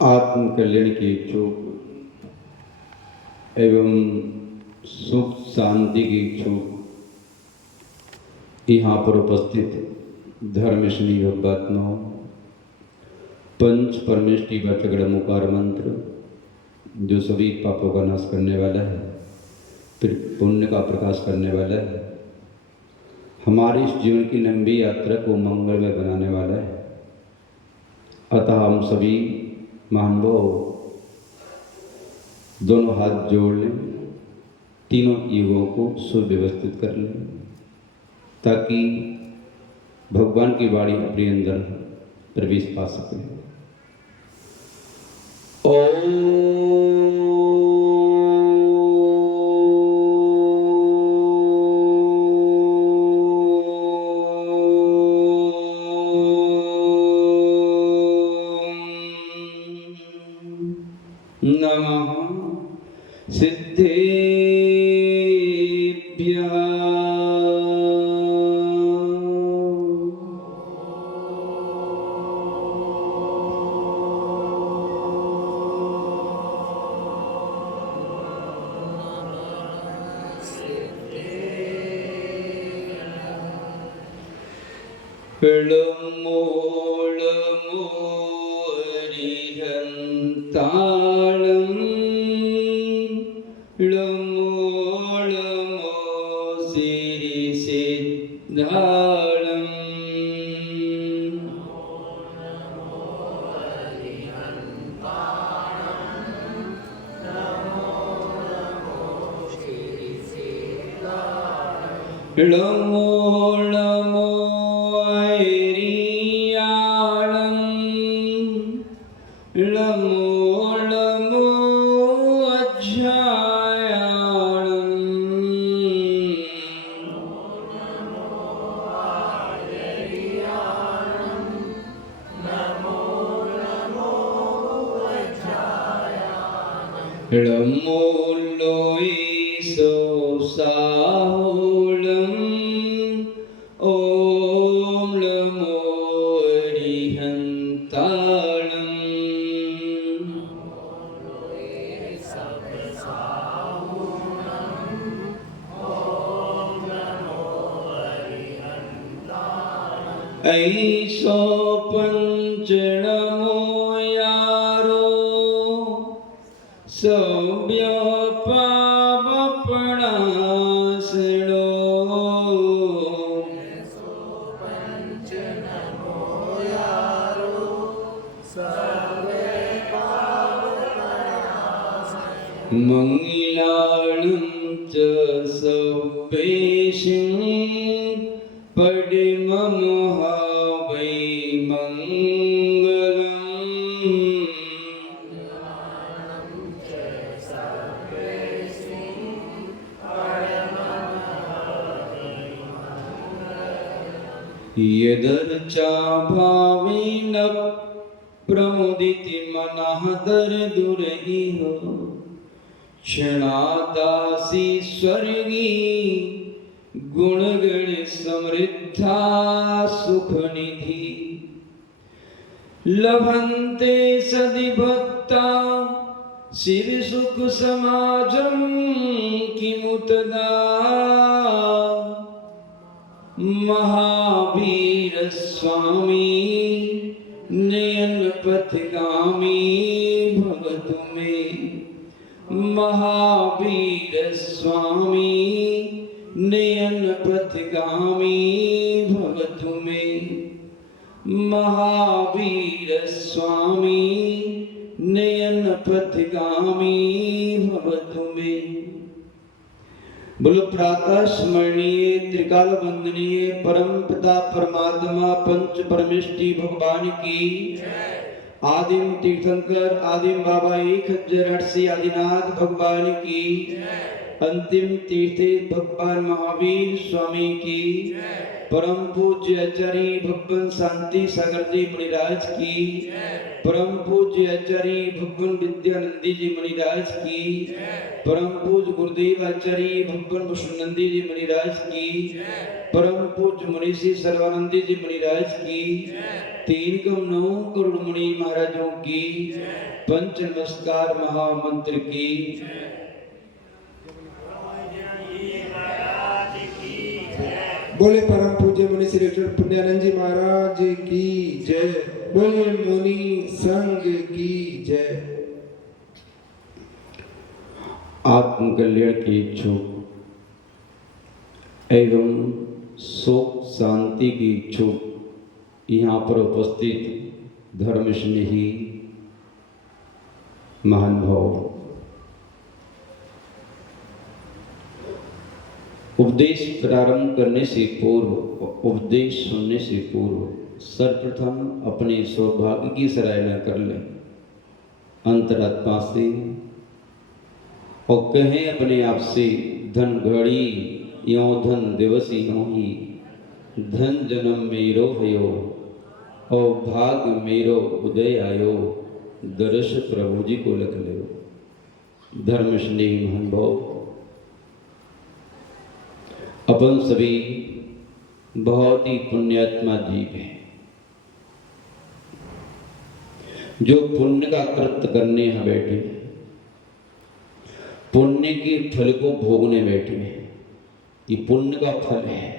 आत्म कल्याण के इच्छुक एवं सुख शांति के इच्छुक यहाँ पर उपस्थित धर्म स्नेही भक्तात्माओं, पंच परमेष्टि का चगड़मुकार मंत्र जो सभी पापों का नाश करने वाला है, फिर पुण्य का प्रकाश करने वाला है, हमारी इस जीवन की लंबी यात्रा को मंगलमय बनाने वाला है। अतः हम सभी महानुभाव दोनों हाथ जोड़ लें, तीनों युगों को सुव्यवस्थित कर लें ताकि भगवान की वाणी अपने अंदर प्रवेश पा सके। नमः सिद्धेभ्यः। लमो लमो अरिहन्तालं, लमो लमो सिरिसिद्धालं, लमो लमो ऐरियालं, लमो लमो अज्जायालं, लमो लोईसो साहुलं, ओम लमो अरिहन्तालं, ऐसो पंच नमो यारो, सभ्य पापपणासनो, मंगलानं च सभ्येषं पद्ममहा वै मंगलम्, यदर्चा भावेन प्रमुदिति मनः दरदुरैः, क्षणादासी स्वर्गी गुणगण समृद्धा सुखनिधि, लभन्ते सदि भक्ता शिव सुख समाजं किमुतदा, महावीर स्वामी नयन पथगामी भगत में, महावीर स्वामी नयन पथगामी भगत में, महावीर स्वामी नयन पथगामी भगत में। बोलो प्रातः स्मरणीय त्रिकाल वंदनीय परम पिता परमात्मा पंच परमेष्टि भगवान की, आदिम तीर्थंकर आदिम बाबा 1008 आदिनाथ भगवान की, अंतिम तीर्थे भगवान महावीर स्वामी की, परम पूज्य आचार्य भगवान शांति सागर जी मुनिराज की, परम पूज्य आचार्य भगवान विद्यानंदी जी मुनिराज की, परम पूज्य गुरुदेव आचार्य भगवान विष्णुनंदी जी मुनिराज की, परम पूज्य मुनीषी सर्वानंदी जी मुनिराज की, 3 करोड़ मुनि महाराजों की, पंच नमस्कार महामंत्र की। बोले परम पूज्य मुनि श्री पुण्यानंद जी महाराज की जय। बोले मुनि संघ की जय। आत्म कल्याण की इच्छुक एवं सुख शांति की इच्छुक यहाँ पर उपस्थित धर्म स्नेही महानुभाव, उपदेश प्रारंभ करने से पूर्व, उपदेश सुनने से पूर्व सर्वप्रथम अपने सौभाग्य की सराहना कर लें अंतरात्मा से और कहें अपने आप से, धन घड़ी यों धन दिवस यों ही, धन जन्म मेरो भयो और भाग मेरो उदय आयो, दर्श प्रभु जी को लख लो। धर्म स्नेही महानुभाव, अपन सभी बहुत ही पुण्यात्मा जीव हैं जो पुण्य का कृत्य करने यहाँ बैठे, पुण्य के फल को भोगने बैठे हैं। ये पुण्य का फल है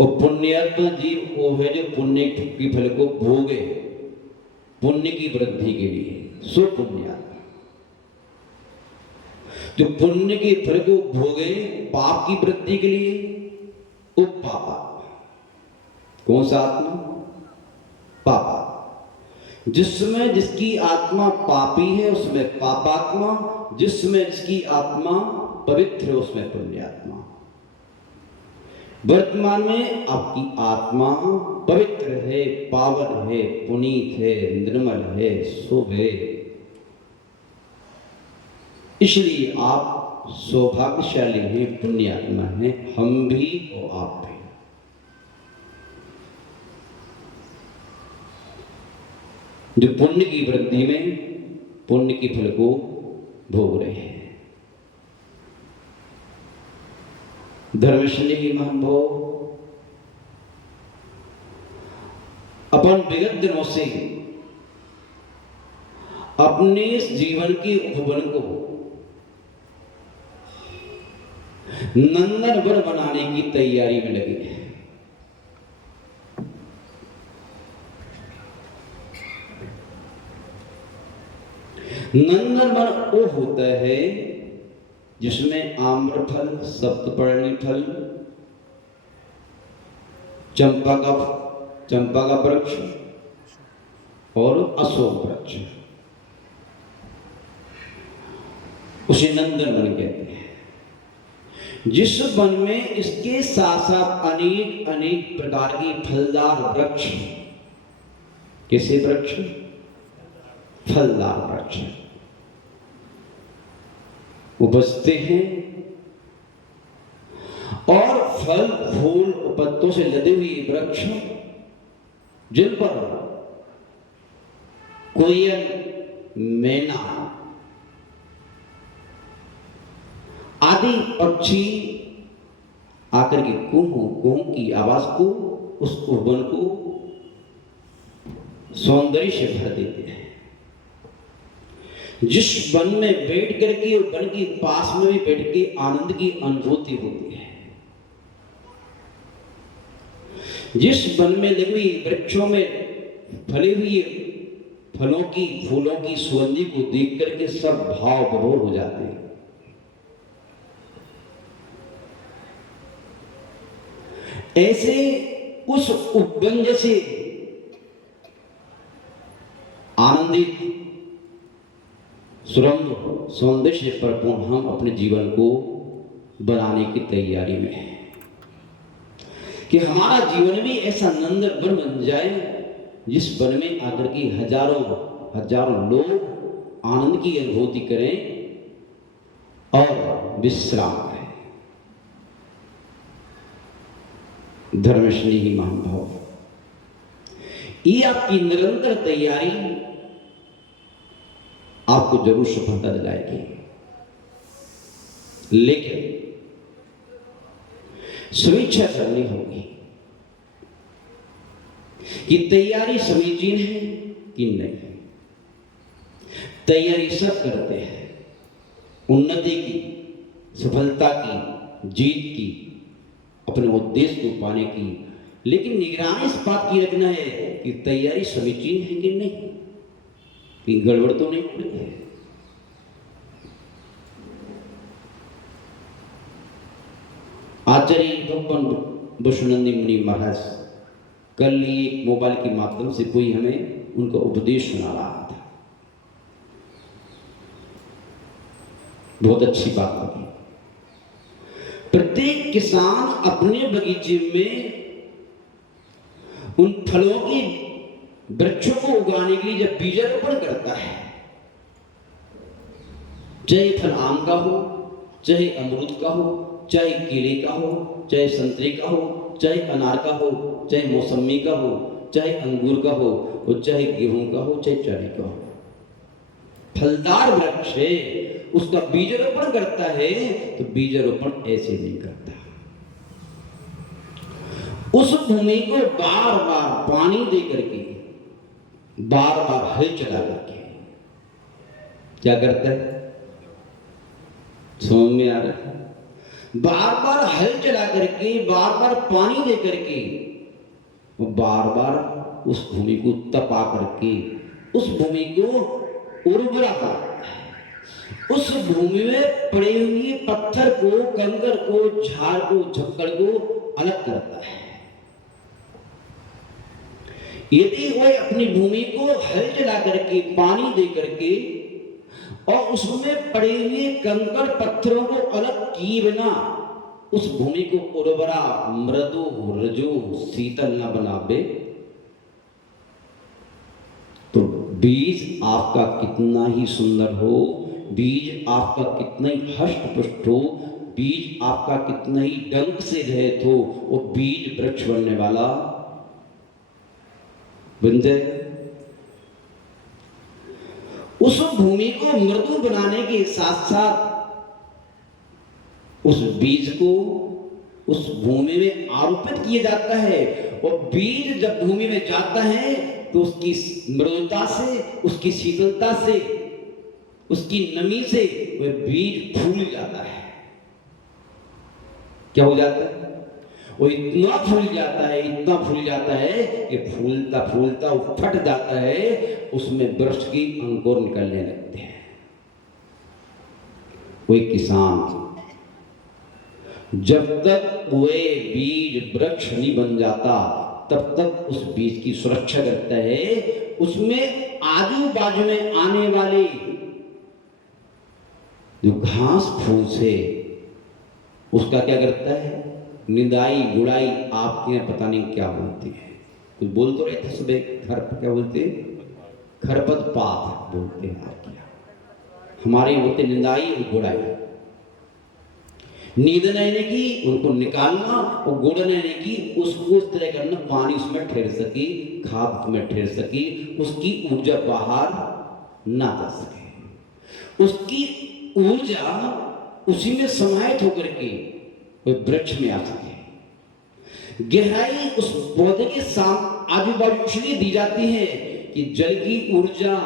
और पुण्यात्मा जीव वो है जो पुण्य के फल को भोगे, पुण्य की वृद्धि के लिए। सुपुण्यात्मा जो पुण्य के फल को भोगे पाप की वृद्धि के लिए, उपपापा। कौन सा आत्मा? पापा। जिसमें जिसकी आत्मा पापी है उसमें पापात्मा, जिसमें जिसकी आत्मा पवित्र है उसमें पुण्यात्मा। वर्तमान में आपकी आत्मा पवित्र है, पावन है, पुनीत है, निर्मल है, शुभ है, इसलिए आप सौभाग्यशाली हैं, पुण्यात्मा हैं, हम भी और आप भी। जो पुण्य की वृद्धि में पुण्य के फल को भोग रहे हैं। धर्मशनी महानुभाव, अपन विगत दिनों से अपने इस जीवन के उपवन को नंदन वन बनाने की तैयारी में लगे हैं। नंदन वन वो होता है जिसमें आम्रफल, सप्तपर्णी फल, चंपा का वृक्ष और अशोक वृक्ष, उसे नंदन वन कहते हैं। जिस वन में इसके साथ साथ अनेक अनेक प्रकार के फलदार वृक्ष, कैसे वृक्ष? फलदार वृक्ष उपजते हैं और फल फूल पत्तों से लदे हुए वृक्ष जिन पर कोयल, मैना आदि पक्षी आकर के कुहू कुहू की आवाज को, उस वन को सौंदर्य से भर देते हैं। जिस वन में बैठ करके वन के पास में भी बैठ के आनंद की अनुभूति होती है, जिस वन में लगी हुई वृक्षों में फले हुए फलों की, फूलों की सुगंधी को देख करके सब भाव विभोर हो जाते हैं। ऐसे उस उपवन जैसे आनंदित सुरम्य सौंदर्य से परिपूर्ण हम अपने जीवन को बनाने की तैयारी में हैं कि हमारा जीवन भी ऐसा नंदन वन बन जाए जिस वन में आकर के हजारों हजारों लोग आनंद की अनुभूति करें और विश्राम करें। धर्मस्नेही महानुभाव, ये आपकी निरंतर तैयारी आपको जरूर सफलता दिलाएगी, लेकिन समीक्षा करनी होगी कि तैयारी समीचीन है कि नहीं। तैयारी सब करते हैं उन्नति की, सफलता की, जीत की, अपने उद्देश्य को पाने की, लेकिन निगरानी इस बात की रखना है कि तैयारी समीचीन है कि नहीं, कि गड़बड़ तो नहीं हो रही है। आचार्य भगवान विश्वनंदी मुनि महाराज कल ही एक मोबाइल के माध्यम से कोई हमें उनका उपदेश सुना रहा था, बहुत अच्छी बात लगी। प्रत्येक किसान अपने बगीचे में उन फलों की वृक्षों को उगाने के लिए जब बीजारोपण करता है, चाहे फल आम का हो, चाहे अमरूद का हो, चाहे केले का हो, चाहे संतरे का हो, चाहे अनार का हो, चाहे मौसमी का हो, चाहे अंगूर का हो, और चाहे गेहूं का हो, चाहे चने का हो, फलदार वृक्ष है, उसका बीजारोपण करता है तो बीजारोपण ऐसे नहीं करता। उस भूमि को बार बार पानी दे करके, बार बार हल चला करके क्या करता है, समझ में आ रहा है? बार बार हल चला करके, बार बार पानी दे करके, बार बार उस भूमि को तपा करके, उस भूमि को उर्वरा करता है, उस भूमि में पड़े हुए पत्थर को, कंकर को, झाड़ को, झक्कड़ को अलग करता है। यदि वह अपनी भूमि को हल चला करके, पानी दे करके और उसमें पड़े हुए कंकड़ पत्थरों को अलग किए बिना उस भूमि को उर्वरा, मृदु, रजु, शीतल न बनावे, तो बीज आपका कितना ही सुंदर हो, बीज आपका कितना ही हष्ट-पुष्ट हो, बीज आपका कितना ही डंक से रहित हो, वो बीज वृक्ष बनने वाला बन जाएगा। उस भूमि को मृदु बनाने के साथ साथ उस बीज को उस भूमि में आरोपित किया जाता है, और बीज जब भूमि में जाता है तो उसकी मृदुता से, उसकी शीतलता से, उसकी नमी से वह बीज फूल जाता है। क्या हो जाता है? वो इतना फूल जाता है, इतना फूल जाता है कि फूलता फूलता वो फट जाता है, उसमें वृक्ष की अंकुर निकलने लगते हैं। कोई किसान जब तक वे बीज वृक्ष नहीं बन जाता तब तक उस बीज की सुरक्षा करता है, उसमें आजू बाजू में आने वाले जो घास फूस है उसका क्या करता है, निदाई गुड़ाई, आपके यहाँ पता नहीं क्या बोलते हैं, कुछ बोल तो रहे थे सुबह, क्या बोलते हैं, खरपतपात बोलते हैं आपके यहाँ, हमारे बोलते निदाई और गुड़ाई। नींदने की उनको निकालना और गुड़ने की उसको उस तरह करना, पानी उसमें ठहर सके, खाद में ठहर सके, उसकी ऊर्जा बाहर ना जा सके, उसकी ऊर्जा उसी में समाहित होकर के वह वृक्ष में आ सके। गहराई उस पौधे के आजू बाजू इसलिए दी जाती है कि जल की ऊर्जा,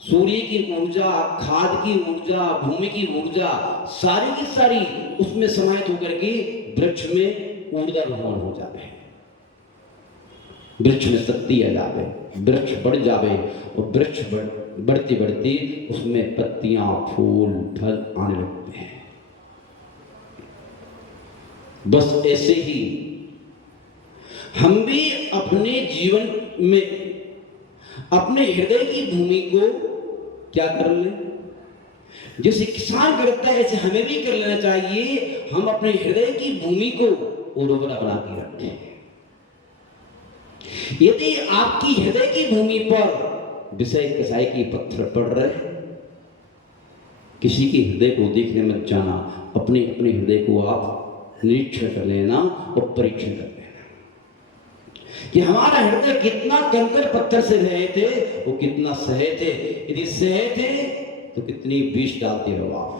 सूर्य की ऊर्जा, खाद की ऊर्जा, भूमि की ऊर्जा, सारी की सारी उसमें समाहित होकर के वृक्ष में ऊर्जारोहण हो जाए, वृक्ष में शक्ति आ जावे, वृक्ष बढ़ जावे, और वृक्ष बढ़ते बढ़ते उसमें पत्तियां, फूल, फल आने लगते हैं। बस ऐसे ही हम भी अपने जीवन में अपने हृदय की भूमि को क्या कर लें, जैसे किसान करता है ऐसे हमें भी कर लेना चाहिए। हम अपने हृदय की भूमि को उर्वरा बना के रखें। यदि आपकी हृदय की भूमि पर विषय कसाई के पत्थर पड़ रहे हैं, किसी के हृदय को देखने मत जाना, अपने अपने हृदय को आप निरीक्षण कर लेना और परीक्षण कर लेना। कि हमारा हृदय कितना कंकड़ पत्थर से रहे थे, वो कितना सहे थे। यदि सहे थे तो कितनी विष डालते रहो आप,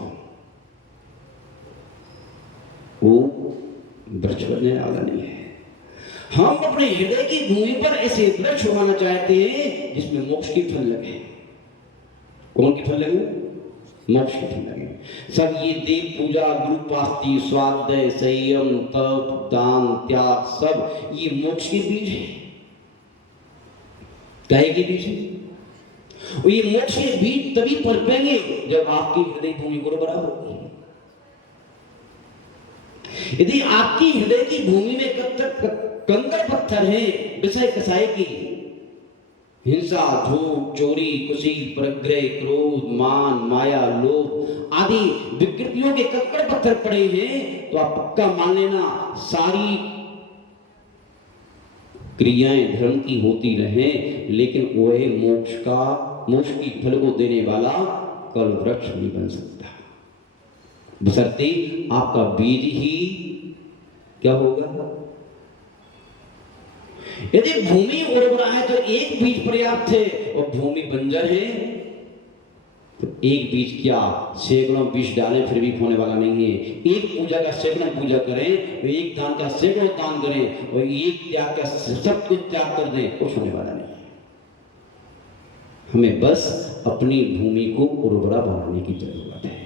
वो वृक्ष बनने वाला नहीं है। हम अपने हृदय की भूमि पर ऐसे वृक्ष उगाना चाहते हैं जिसमें मोक्ष की फल लगे। कौन की फल लगे? मोक्ष की फल लगे। सब ये देव पूजा, गुरुपास्ति, स्वाध्याय, संयम, तप, दान, त्याग, सब ये मोक्ष के बीज है। काहे के बीज है? और ये मोक्ष के बीज तभी पनपेंगे जब आपकी हृदय भूमि उर्वरा होगी। यदि आपकी हृदय की भूमि में कंकड़ पत्थर है, विषय कसाई की, हिंसा, झूठ, चोरी, कुशील, परग्रह, क्रोध, मान, माया, लोभ आदि विकृतियों के कंकड़ पत्थर पड़े हैं, तो आप पक्का मान लेना सारी क्रियाएं धर्म की होती रहे, लेकिन वह मोक्ष की फल को देने वाला कल वृक्ष नहीं बन सकता, बशर्ते आपका बीज ही क्या होगा। यदि भूमि उर्वरा है तो एक बीज पर्याप्त है, और भूमि बंजर है तो एक बीज क्या सैकड़ों बीज डालें फिर भी होने वाला नहीं है। एक पूजा का सैकड़ों पूजा करें, एक दान का सैकड़ों दान करें, और एक त्याग का सब कुछ त्याग कर दें, कुछ होने वाला नहीं। हमें बस अपनी भूमि को उर्वरा बनाने की जरूरत है।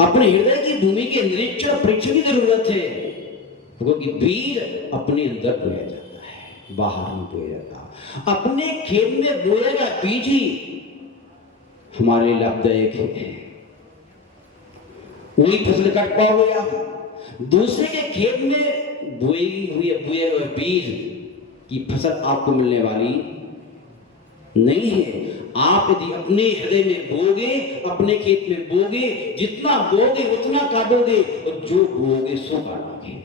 अपने हृदय की भूमि के निरीक्षण परीक्षण की जरूरत है, क्योंकि बीज अपने अंदर बोया जाता है, बाहर नहीं बोया जाता। अपने खेत में बोएगा बीज ही हमारे लिए लाभदायक है। वही फसल काट पाओगे आप। दूसरे के खेत में बोए हुए बीज की फसल आपको मिलने वाली नहीं है। आप यदि अपने हृदय में बोगे, अपने खेत में बोगे, जितना बोगे उतना काटोगे, और जो बोगे सो काटोगे।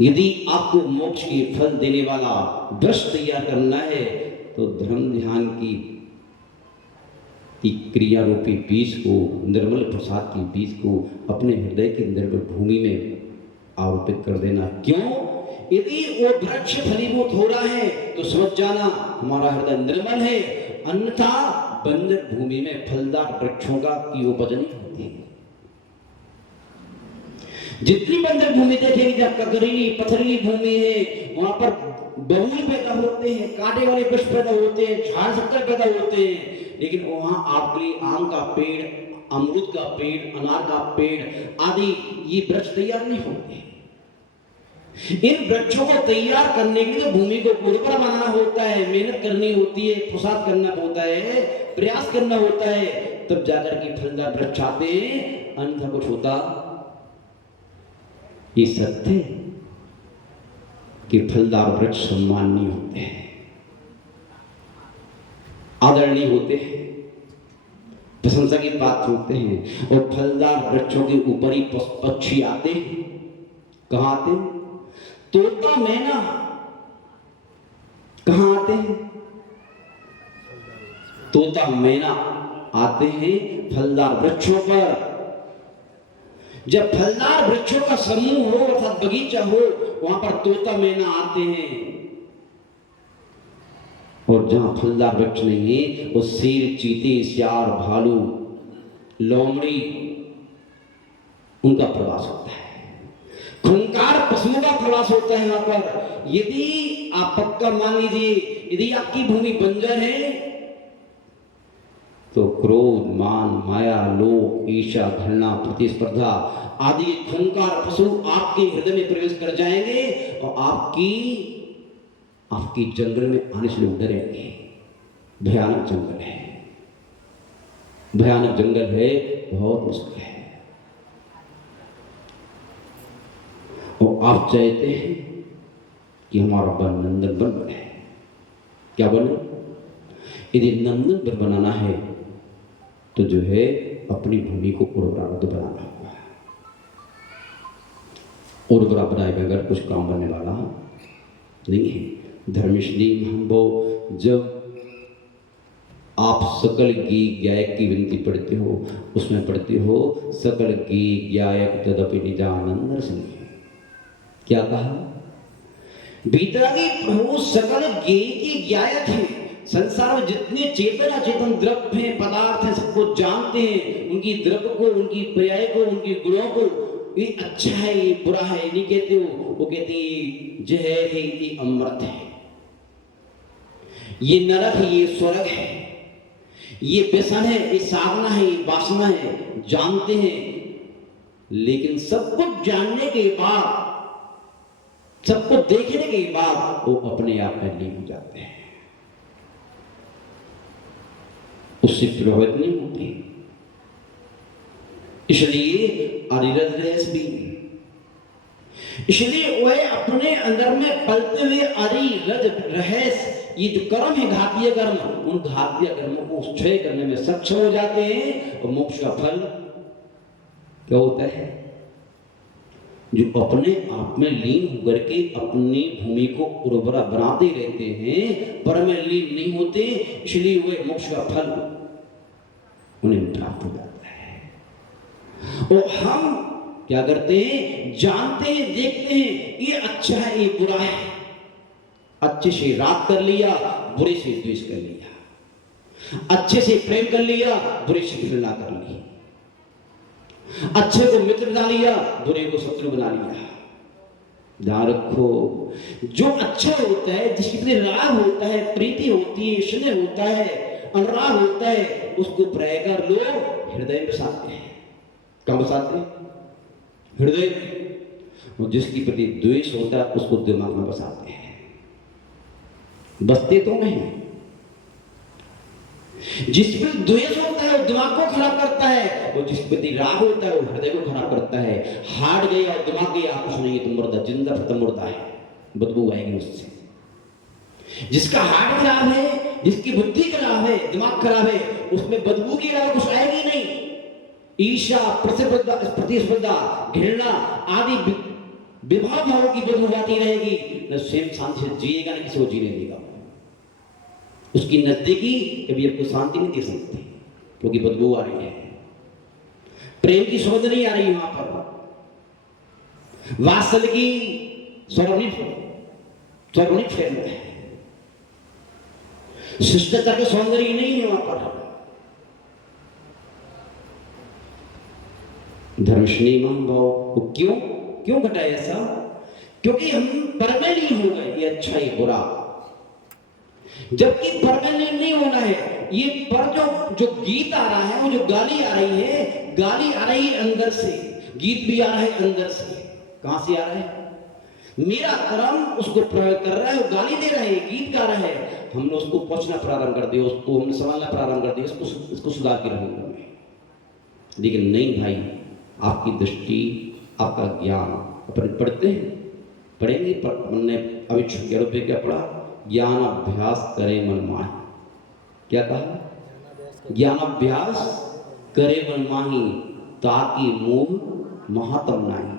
यदि आपको मोक्ष के फल देने वाला वृक्ष तैयार करना है, तो धर्म ध्यान की क्रिया रूपी बीज को, निर्मल प्रसाद की बीज को अपने हृदय के निर्मल भूमि में आरोपित कर देना। क्यों? यदि वो वृक्ष फलीभूत हो रहा है तो समझ जाना हमारा हृदय निर्मल है, अन्यथा बंजर भूमि में फलदार वृक्षों की उपज नहीं होती है। जितनी बंजर भूमि देखेंगे, जब ककरीली पथरीली भूमि है, वहां पर बबूल पैदा होते हैं, कांटे वाले वृक्ष पैदा होते हैं, झाड़ शक्कर पैदा होते हैं, लेकिन वहां आपके लिए आम का पेड़, अमरूद का पेड़, अनार का पेड़ आदि ये वृक्ष तैयार नहीं होते। इन वृक्षों को तैयार करने के लिए भूमि को उर्वरा बनाना होता है, मेहनत करनी होती है, प्रसाद करना होता है, प्रयास करना होता है, तब जाकर के फलदार वृक्ष आते हैं। अन्यथा कुछ होता ये सत्य कि फलदार वृक्ष सम्माननीय होते हैं, आदरणीय होते हैं, प्रशंसा की बात होते हैं। और फलदार वृक्षों के ऊपर ही पक्षी आते हैं। कहां आते हैं? तोता मैना कहां आते हैं? तोता मैना आते हैं फलदार वृक्षों पर। जब फलदार वृक्षों का समूह हो अर्थात बगीचा हो, वहां पर तोता मैना आते हैं। और जहां फलदार वृक्ष नहीं है, वो शेर, चीते, सियार, भालू, लोमड़ी उनका प्रवास होता है। खूंखार पशुओं का प्रवास होता है यहाँ पर। यदि आप पक्का मान लीजिए, यदि आपकी भूमि बंजर है तो क्रोध, मान, माया, लोभ, ईर्ष्या, घृणा, प्रतिस्पर्धा आदि खूंखार पशु आपके हृदय में प्रवेश कर जाएंगे, और आपकी जंगल में आने से लोग डरेंगे। भयानक जंगल है, भयानक जंगल है, बहुत मुश्किल है। और आप चाहते हैं कि हमारा वन नंदन वन बने। क्या बने? यदि नंदन वन बनाना है तो जो है अपनी भूमि को उर्वरा बनाना होगा। उर्वरा बनाए बगैर कुछ काम बनने वाला नहीं है। धर्मश्री हमको जब आप सकल गी गायक की विनती पढ़ते हो, उसमें पढ़ते हो सकल गी गायक तदपि निजानंद सिंह। क्या कहा? वीतरागी प्रभु सकल ज्ञेय की ज्ञायक है। संसार में जितने चेतन अचेतन द्रव्य हैं, पदार्थ हैं, सबको जानते हैं, उनकी द्रव्य को, उनकी पर्याय को, उनके गुणों को। ये अच्छा है, ये बुरा है, नहीं कहते वो कहते हैं जहर है, ये अमृत है, ये नरक है, ये स्वर्ग है, ये व्यसन है, ये साधना है, ये वासना है, जानते हैं। लेकिन सब कुछ जानने के बाद, सबको देखने के बाद वो अपने आप में लीन हो जाते हैं, उससे प्रभावित नहीं होते। इसलिए अरिरज रहस्य भी, इसलिए वह अपने अंदर में पलते हुए अरिरज रहस्य, ये जो कर्म है घातीय कर्म, उन घातीय कर्मों को क्षय करने में सक्षम हो जाते हैं। और मोक्ष का फल क्या होता है? जो अपने आप में लीन होकर के अपनी भूमि को उर्वरा बनाते रहते हैं, पर में लीन नहीं होते, इसलिए वे मोक्ष का फल उन्हें प्राप्त हो जाता है। और हम क्या करते हैं? जानते हैं, देखते हैं, ये अच्छा है, ये बुरा है, अच्छे से राग कर लिया, बुरे से द्वेष कर लिया, अच्छे से प्रेम कर लिया, बुरे से घृणा कर ली, अच्छे को मित्र बना लिया, बुरे को शत्रु बना लिया। ध्यान रखो, जो अच्छा होता है, जिसके प्रति राग होता है, प्रीति होती है, स्नेह होता है, अनुराग होता है, उसको प्रयकर लोग हृदय में बसाते हैं। कहाँ बसाते हैं? हृदय में। और जिसके प्रति द्वेष होता है उसको दिमाग में बसाते हैं। बसते तो नहीं। जिस पर द्वेष होता है वो दिमाग को खराब करता है, और जिस प्रति राग होता है वो हृदय को खराब करता है। हार्ट गया, दिमाग गया, कुछ नहीं है, तो मुर्दा, जिंदा खत्म मुर्दा है, बदबू आएगी उससे। जिसका हार्ट खराब है, जिसकी बुद्धि खराब है, दिमाग खराब है, उसमें बदबू के अलावा कुछ आएगी नहीं। ईर्ष्या, प्रतिस्पर्धा, घृणा आदि विभाव भावों की बदबू आती रहेगी। न स्वयं शांति से जिएगा, न किसी को जीने देगा। उसकी नजदीकी कभी आपको शांति नहीं दे सकती, क्योंकि बदबू आ रही है, प्रेम की सुगंध नहीं आ रही वहां पर, वात्सल्य की स्वर्णित फैल रहा है, शिष्टता के सौंदर्य नहीं है वहां पर। धर्मस्नेह भाव क्यों घटा ऐसा? क्योंकि हम परमेलीन हो गए, ये अच्छा ये बुरा, जबकि परमेलीन नहीं होना है। ये पर जो गीत आ रहा है, वो जो गाली आ रही है, गाली आ रही है अंदर से, गीत भी आ रहा है अंदर से। कहां से आ रहा है? मेरा कर्म उसको प्रयोग कर रहा है, वो गाली दे रहा है, गीत गा रहा है, हमने उसको पहुंचना प्रारंभ कर दिया, उसको हमने संभालना प्रारंभ कर दिया, इसको सुधार के रहूंगा मैं। लेकिन नहीं भाई, आपकी दृष्टि, आपका ज्ञान, अपन पढ़ते हैं, पढ़ेंगे, हमने अभी 11 रुपये क्या पढ़ा? ज्ञान अभ्यास करे मन माही। क्या कहा? ज्ञान अभ्यास करे मन माही, ताकि मोह महातम नाही।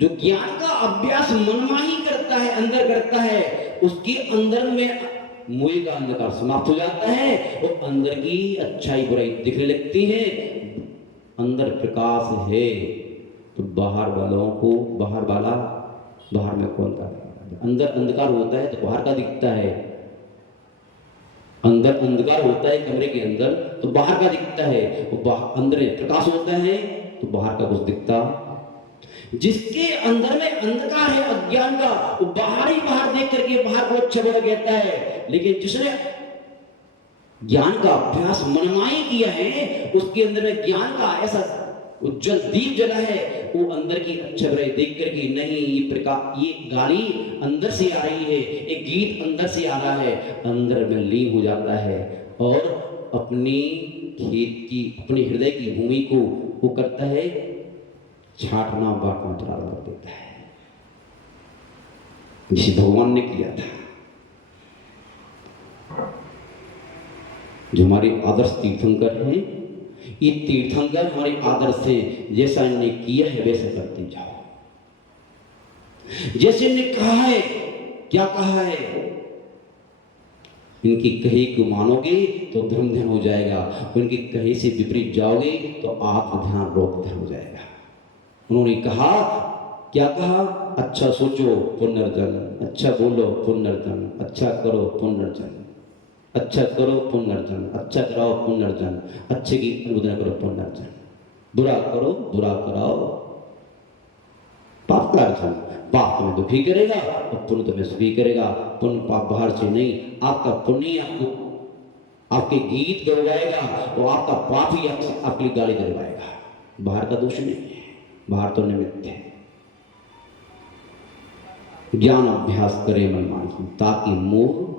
जो ज्ञान का अभ्यास मनमाही करता है, अंदर करता है, उसके अंदर में मोह का अंधकार समाप्त हो जाता है, और अंदर की अच्छाई बुराई दिखने लगती है। अंदर प्रकाश है तो बाहर में कौन का? अंदर अंधकार होता है तो बाहर का दिखता है, अंदर अंधकार होता है कमरे के अंदर तो बाहर का दिखता है, अंदर प्रकाश होता है तो बाहर का कुछ दिखता। जिसके अंदर में अंधकार है अज्ञान का, वो बाहर देख करके बाहर को अच्छा बुरा कहता है। लेकिन जिसने ज्ञान का अभ्यास मनमाई किया है, उसके अंदर में ज्ञान का ऐसा उज्जवल दीप जला है, वो अंदर की अच्छा बुराई देख करके, नहीं ये प्रकाश, ये गाली अंदर से आ रही है, एक गीत अंदर से आ रहा है, अंदर में लीन हो जाता है, और अपनी खेत की, अपने हृदय की भूमि को वो करता है, छाटना बांटना प्रारंभ कर देता है, जिसे भगवान ने किया था। जो हमारे आदर्श तीर्थंकर हैं, ये तीर्थंकर हमारे आदर्श हैं, जैसा इन्होंने किया है वैसा करते जाओ। जैसे इन्होंने कहा है, क्या कहा है? इनकी कहे को मानोगे तो धर्म ध्यान हो जाएगा, उनकी कहे से विपरीत जाओगे तो आत्म ध्यान रोग ध्यान हो जाएगा। उन्होंने कहा क्या कहा? अच्छा सोचो पुनर्जन्म, अच्छा बोलो पुनर्जन्म, अच्छा करो पुनर्जन्म, अच्छा करो पुनर्जन्म, अच्छा कराओ पुनर्जन्म, अच्छे की अनुमोदना करो पुनर्जन्म, बुरा करो बुरा कराओ पाप का अर्थ। पाप तुम्हें दुखी करेगा और पुण्य तुम्हें सुखी करेगा। पुण्य पाप बाहर से नहीं, आपका पुण्य ही आपको आपके गीत गवाएगा और आपका पाप ही आपकी गाली दिलवाएगा। बाहर का दोष नहीं है, बाहर तो निमित्त है। ज्ञान अभ्यास करे मन माही, ताकि मोह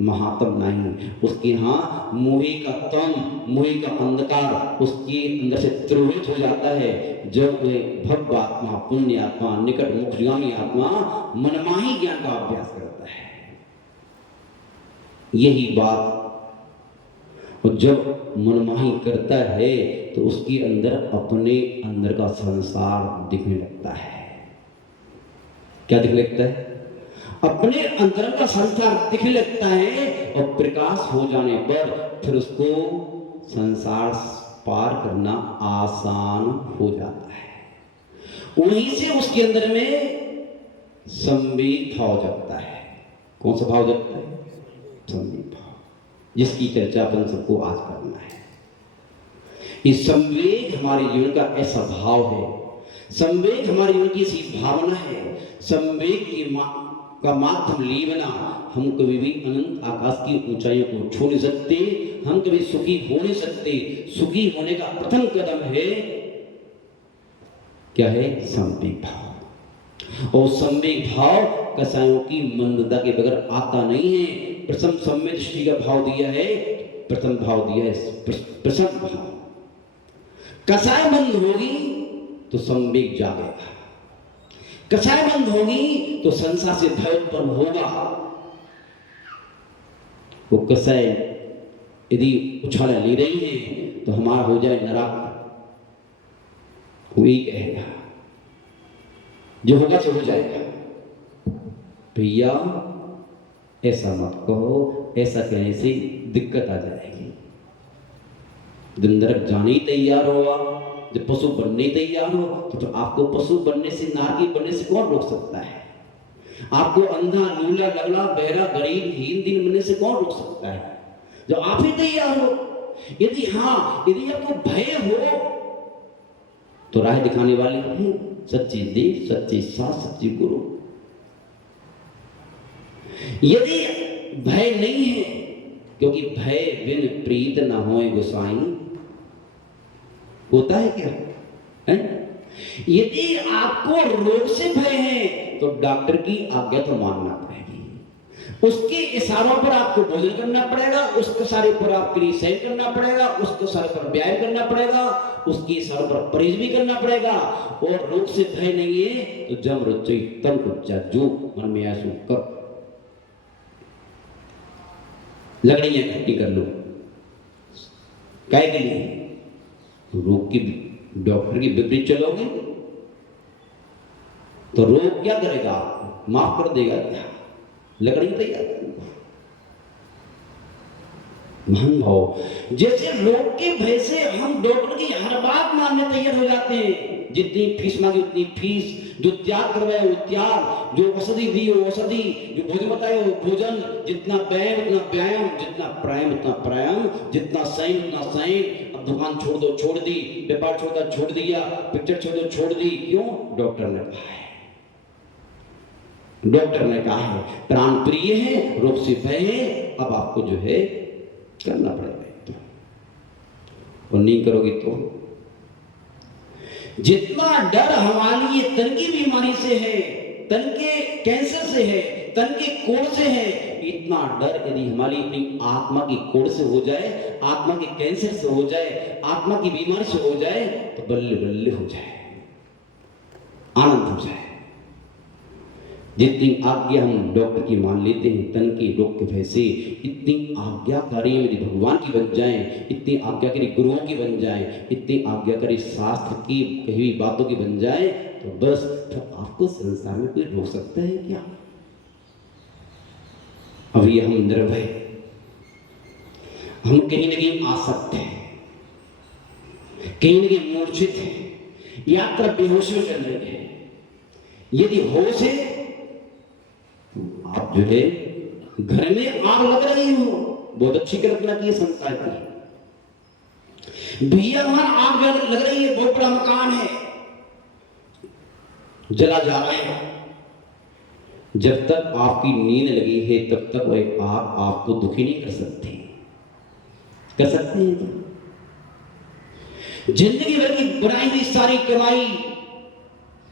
महात्म नहीं। उसके यहाँ मोही का तम, मोही का अंधकार उसके अंदर से त्रोहित हो जाता है। जब वह भव्य आत्मा, पुण्य आत्मा, निकट मोक्षगामी आत्मा मनमाही ज्ञान का अभ्यास करता है। यही बात, और जब मनमाही करता है तो उसके अंदर अपने अंदर का संसार दिखने लगता है। क्या दिखने लगता है? अपने अंदर का संसार दिखने लगता है और प्रकाश हो जाने पर फिर उसको संसार पार करना आसान हो जाता है। वहीं से उसके अंदर में संवेग भाव जगता है। कौन सा भाव जगता है? संवेग भाव, जिसकी चर्चा अपन सबको आज करना है। ये संवेग हमारे जीवन का ऐसा भाव है, संवेग हमारे जीवन की ऐसी भावना है। संवेग की का माध्यम लीवना, हम कभी भी अनंत आकाश की ऊंचाइयों को छू नहीं सकते, हम कभी सुखी हो नहीं सकते। सुखी होने का प्रथम कदम है क्या है? संवेग भाव। और संवेग भाव कसायों की मंदता के बगैर आता नहीं है। प्रथम सम्य दृष्टि का भाव दिया है, प्रथम भाव दिया है प्रसन्न भाव। कसाय बंद होगी तो संवेग जागेगा, कसाय बंद होगी तो संसार से भय उत्पन्न होगा। वो कसाय यदि उछाला ले रही है तो हमारा हो जाए नरक, वही कहेगा, जो होगा सो हो जाएगा। भैया ऐसा मत कहो, ऐसा कहने से दिक्कत आ जाएगी। जब नरक जाने ही तैयार हो आप, जब पशु बनने तैयार हो तो आपको पशु बनने से, नारकी बनने से कौन रोक सकता है? आपको अंधा, लूला, लंगड़ा, बहरा, गरीब, हीन दीन बनने से कौन रोक सकता है? जब आप ही तैयार हो। यदि आपको भय हो तो राह दिखाने वाले हैं सच्ची देव, सच्ची सास, सच्ची गुरु। यदि भय नहीं है, क्योंकि भय बिन प्रीत न होए गोसाई, होता है क्या है? यदि आपको रोग से भय है तो डॉक्टर की आज्ञा तो मानना पड़ेगी। उसके इशारों पर आपको भोजन करना पड़ेगा, उसके इशारे पर आपके लिए सहन करना पड़ेगा, उसके इशारे पर व्यायाम करना पड़ेगा, उसके इशारों पर परहेज भी करना पड़ेगा। और रोग से भय नहीं है तो जम रुचि तन कुचा, जो मन में आए सो कर, लकड़ियां इकट्ठी कर लो। काय के लिए? रोग की डॉक्टर की विपरीत चलोगे तो रोग क्या करेगा? माफ कर देगा क्या? लकड़ी तैयार। महान भाव, जैसे रोग के भय से हम डॉक्टर की हर बात मानने तैयार हो जाते हैं। जितनी फीस मांगी उतनी फीस, जो त्याग करवाए वो त्याग, जो औषधि दी वो औषधि, जो भोजन बताए वो भोजन, जितना व्यायाम उतना व्यायाम, जितना प्राणायाम उतना प्राणायाम, जितना संयम उतना संयम। अब दुकान छोड़ दो, छोड़ दी, व्यापार छोड़ दो, छोड़ दिया, पिक्चर छोड़ दो, छोड़ दी। क्यों? डॉक्टर ने कहा है, डॉक्टर ने कहा है। प्राण प्रिय है, रोग से भय है, अब आपको जो है करना पड़ेगा। और नहीं करोगे तो जितना डर हमारे लिए तन की बीमारी से है, तन के कैंसर से है, तन के कोढ़ से है, इतना डर यदि हमारी अपनी आत्मा की कोढ़ से हो जाए, आत्मा के कैंसर से हो जाए, आत्मा की बीमारी से हो जाए तो बल्ले बल्ले हो जाए, आनंद हो जाए। जितनी आज्ञा हम डॉक्टर की मान लेते हैं तन के रोग के भय से, इतनी आज्ञाकारी यदि भगवान की बन जाएं, इतनी आज्ञाकारी गुरुओं की बन जाएं, इतनी आज्ञाकारी शास्त्र की कही हुई बातों की बन जाएं, तो बस तो आपको संसार में कोई रोक सकता है क्या? अभी हम निर्भय, हम कहीं न कहीं आसक्त हैं, कहीं न कहीं मूर्छित हैं, यात्रा बेहोशी चल रही है। यदि होश है तो आप जो है घर में आग लग रही हो, बहुत अच्छी कल्पना की है संसार की, भैया वहां आग लग रही है, बहुत बड़ा मकान है, जला जा रहा है, जब तक आपकी नींद लगी है तब तक वह आग आपको दुखी नहीं कर सकती। कर सकते हैं क्या? जिंदगी भर की बनाई हुई सारी कमाई,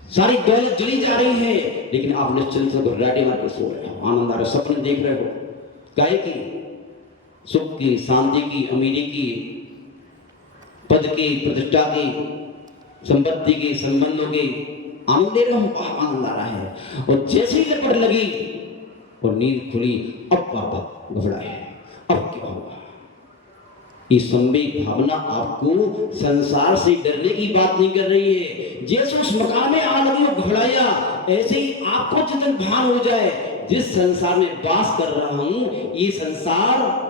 सारी दौलत जली जा रही है, लेकिन आप निश्चिंत से घबराहटे मार के सो रहे हो, आनंद आ रहा, सपने देख रहे हो, काहे की? सुख की, शांति की, अमीरी की, पद की, प्रतिष्ठा की, संपत्ति की, संबंधों की आनंद ले रहे हो, आनंद आ रहा है। और जैसे ही लपट लगी और नींद खुली, अब पापा घबराए, अब क्या होगा? ये संवेग भावना आपको संसार से डरने की बात नहीं कर रही है। जैसे उस मकान में आग लगी और घबराया, ऐसे ही आपको चिंतन भान हो जाए, जिस संसार में वास कर रहा हूं, ये संसार,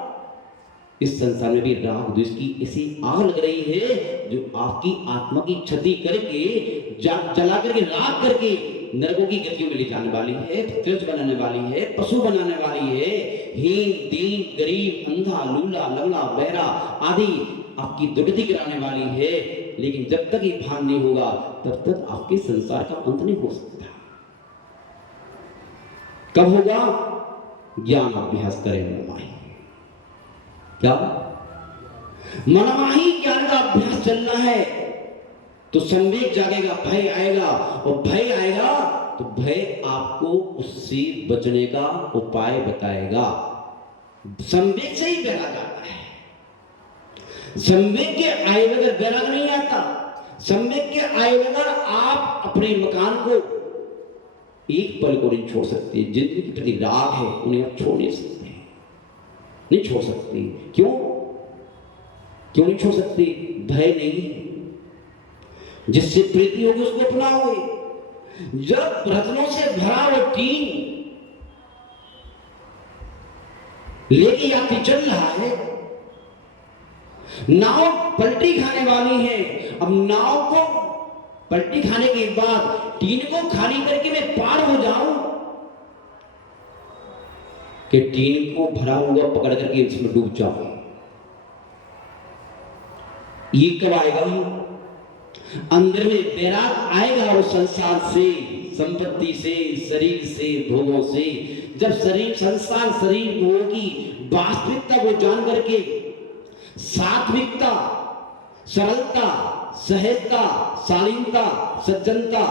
इस संसार में भी राग द्वेष की ऐसी आग लग रही है जो आपकी आत्मा की क्षति करके, जला करके, राग करके नरकों की गतियों में ले जाने वाली है, त्रिज बनाने वाली है, पशु बनाने वाली है, हीन, दीन, गरीब, अंधा, लूला, लंगड़ा, बहरा आदि आपकी दुर्गति कराने वाली है। लेकिन जब तक ये भान नहीं होगा तब तक आपके संसार का अंत नहीं हो सकता। कब होगा? ज्ञान अभ्यास करें मनमाही। क्या मनमाही ज्ञान का अभ्यास चलना है तो संवेग जागेगा, भय आएगा, और भय आएगा तो भय आपको उससे बचने का उपाय बताएगा। संवेग से ही वैराग आता है। संवेग के आए बगैर वैराग नहीं आता। संवेग के आए बगैर आप अपने मकान को एक पल को नहीं छोड़ सकते। जिंदगी के प्रति राग है, उन्हें आप छोड़ नहीं सकते, नहीं छोड़ सकते। क्यों नहीं छोड़ सकते? भय नहीं, जिससे प्रीति होगी उसको अपनाओगे। जब रत्नों से भरा वो टीन लेके यात्री चल रहा है, नाव पलटी खाने वाली है। अब नाव को पलटी खाने के बाद टीन को खाली करके मैं पार हो जाऊं कि टीन को भरा हुआ पकड़ करके इसमें डूब जाऊं? ये कब आएगा? अंदर में वैराग आएगा और संसार से, संपत्ति से, शरीर से, भोगों से। जब शरीर, संसार, शरीर, भोगों की वास्तविकता को जान करके सात्विकता, सरलता, सहजता, शालीनता, सज्जनता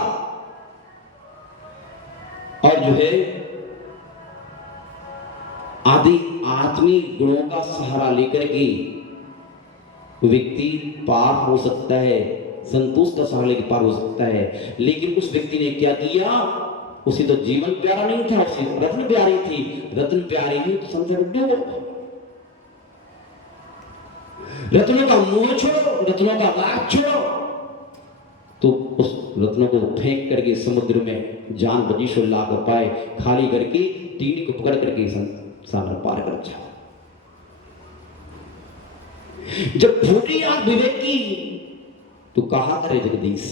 और जो है आदि आत्मिक गुणों का सहारा लेकर के व्यक्ति पार हो सकता है, संतोष का सहारा लेकर पार हो सकता है। लेकिन उस व्यक्ति ने क्या किया? उसे तो जीवन प्यारा नहीं था, उसे रत्न प्यारी थी। रत्न प्यारी नहीं तो संसार डूबो। रत्नों का मोह छोड़ो, रत्नों का राग छोड़ो, तो उस रत्नों को फेंक करके समुद्र में जान बची सो लाख पाए, खाली करके टीन को पकड़ करके सागर पार कर जाओ। जब फूटी आंख विवेक की तो कहा करे जगदीश।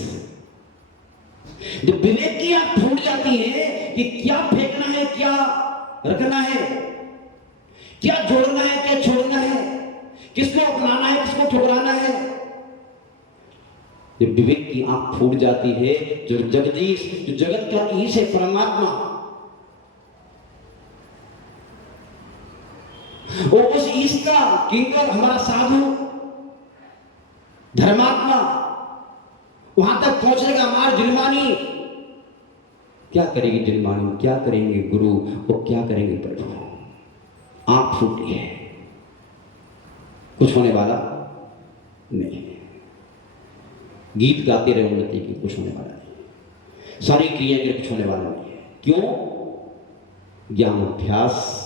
जब विवेक की आंख फूट जाती है कि क्या फेंकना है, क्या रखना है, क्या जोड़ना है, क्या छोड़ना है, किसको अपनाना है, किसको ठुकराना है, जब विवेक की आंख फूट जाती है, जो जगदीश, जो जगत का ईश है, परमात्मा, वो उस ईश का किंकर, हमारा साधु, धर्मात्मा, वहां तक पहुंचने का हमारा जिलमानी, क्या करेगी जिलमानी, क्या करेंगे गुरु, वो क्या करेंगे प्रभु? आंख फूटी है, कुछ होने वाला नहीं। गीत गाते रहे उन्नति की, कुछ होने वाला नहीं। सारी क्रिया के कुछ होने वाला नहीं है। क्यों? ज्ञान अभ्यास,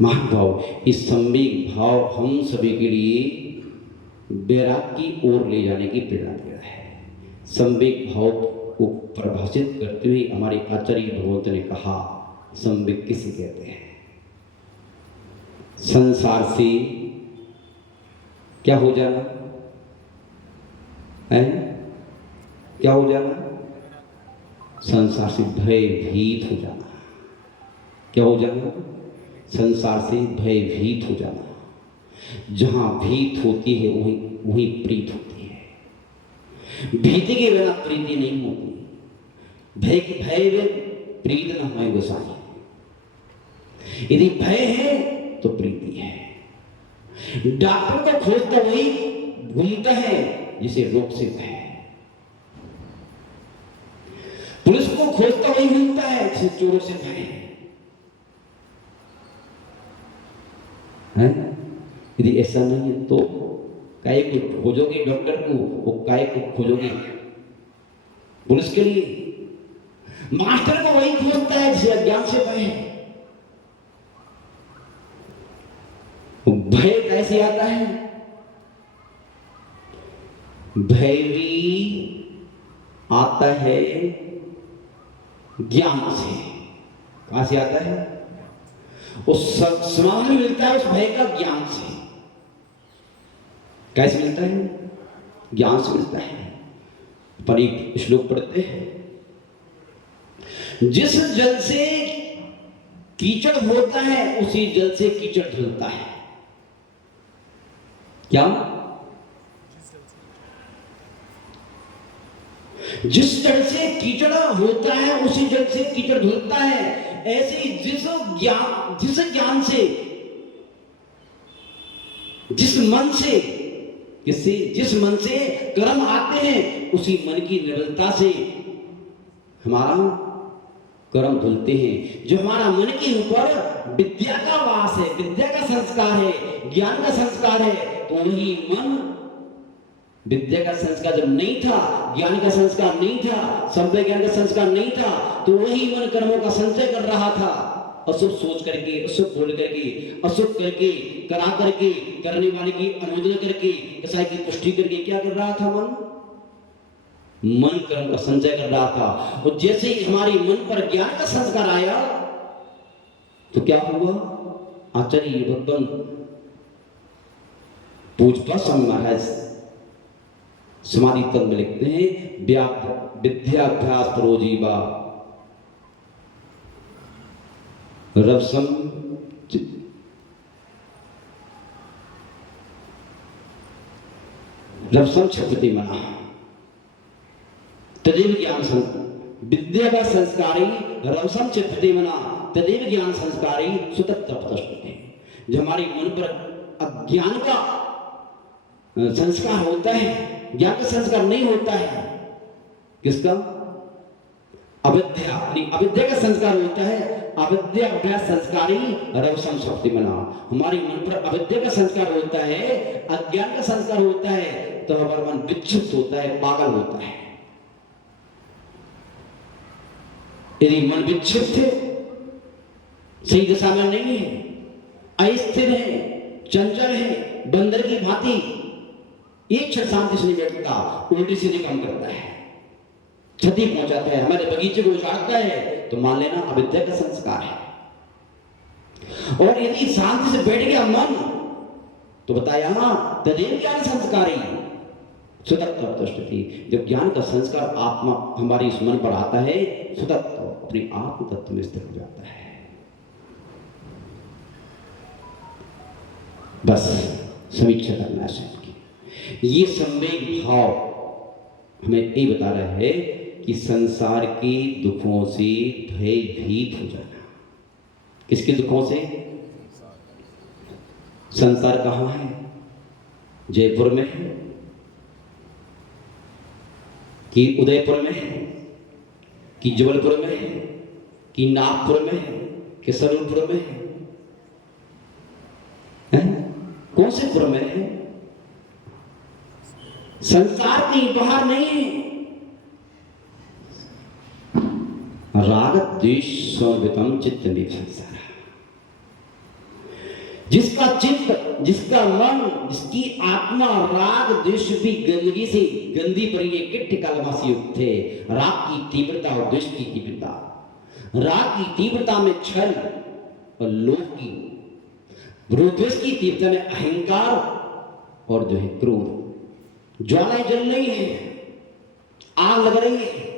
महाभाव, इस संवेग भाव हम सभी के लिए वैराग की ओर ले जाने की प्रेरणा दे रहा है। संवेग भाव को परिभाषित करते हुए हमारे आचार्य भगवंत ने कहा, संवेग किसे कहते हैं? संसार से क्या हो जाना है? क्या हो जाना? संसार से भयभीत हो जाना। क्या हो जाना? संसार से भयभीत हो जाना। जहां भीत होती है वहीं वहीं प्रीत होती है। भीति के बिना प्रीति नहीं होती। भय में प्रीत न होए गोसाई। यदि भय है तो प्रीति है। डॉक्टर को खोजता वही घूमता है जिसे रोग से भय है। पुलिस को खोजता वही घूमता है जिसे चोरों से भय है। यदि ऐसा नहीं है तो काय को खोजोगे डॉक्टर को, वो काय को खोजोगे पुलिस के लिए? मास्टर को वही खोजता है जिसे अज्ञान से भय है। भय कैसे आता है? भय भी आता है ज्ञान से। कहां से आता है? उस समाधान मिलता है उस भय का ज्ञान से। कैसे मिलता है? ज्ञान से मिलता है। पर एक श्लोक पढ़ते हैं, जिस जल से कीचड़ होता है उसी जल से कीचड़ धुलता है। क्या? जिस जल से कीचड़ होता है उसी जल से कीचड़ धुलता है। ऐसे ही जिस ज्ञान से, जिस मन से कर्म आते हैं उसी मन की निर्मलता से हमारा कर्म धुलते हैं। जो हमारा मन के ऊपर विद्या का वास है, विद्या का संस्कार है, ज्ञान का संस्कार है, तो वही मन, विद्या का संस्कार जब नहीं था, ज्ञान का संस्कार नहीं था, संवेद ज्ञान का संस्कार नहीं था, तो वही मन कर्मों का संचय कर रहा था। अशुभ सोच करके, अशुभ बोल करके, अशुभ करके, करा करके, करने वाले की अनुमोदन करके, कसाई की पुष्टि करके क्या कर रहा था? मन कर्म का संचय कर रहा था। और जैसे ही हमारे मन पर ज्ञान का संस्कार आया तो क्या हुआ? आचार्य भगवान पूजपा स्वामी महाराज समाधि तत्व में लिखते हैं, विद्याभ्यास परोजीवा रवसम क्षपति मना तदेव ज्ञान विद्या का संस्कारी रवसम क्षपति मना तदेव ज्ञान संस्कारी सुतत्र पतस्पति। जो हमारे मन पर अज्ञान का संस्कार होता है, ज्ञान का संस्कार नहीं होता है, किसका? अविद्या। अविद्या का संस्कार होता है, अविद्या अभ्यास संस्कारी रवसम शक्ति मना। हमारे मन पर अविद्या का संस्कार होता है, अज्ञान का संस्कार होता है, तो हमारा मन विक्षिप्त होता है, पागल होता है। यदि मन विक्षिप्त है, सही दिशा में नहीं है, अस्थिर है, चंचल है, बंदर की भांति एक क्षण शांति से नहीं बैठता, उल्टी सीधी काम करता है, क्षति पहुंचाता है, हमारे बगीचे को उजाड़ता है, तो मान लेना अविद्या का संस्कार है। और यदि शांति से बैठ गया मन, तो बताया तदेव ज्ञान संस्कारी सुतत्व। जब ज्ञान का संस्कार आत्मा हमारे इस मन पर आता है, सुतत्व अपने आत्म तत्व में स्थिर हो जाता है। बस समीक्षा करना है। ये संवेग भाव हमें ये बता रहा है कि संसार के दुखों से भयभीत हो जाना। किसके दुखों से? संसार कहाँ है? जयपुर में है कि उदयपुर में है कि जबलपुर में है कि नागपुर में है कि सरूरपुर में है? कौन से पुर में है? संसार कहीं बाहर नहीं है। राग द्वेष संवितम चित्त में संसार। जिसका चित्त, जिसका मन, जिसकी आत्मा राग द्वेष की गंदगी से गंदी पड़ी है, किट्ठ कालवासी युक्त है। राग की तीव्रता और द्वेष की तीव्रता, राग की तीव्रता में छल और लोभ की, द्वेष की तीव्रता में अहंकार और जो है क्रोध। ज्वालाएं जल रही है, आग लग रही है,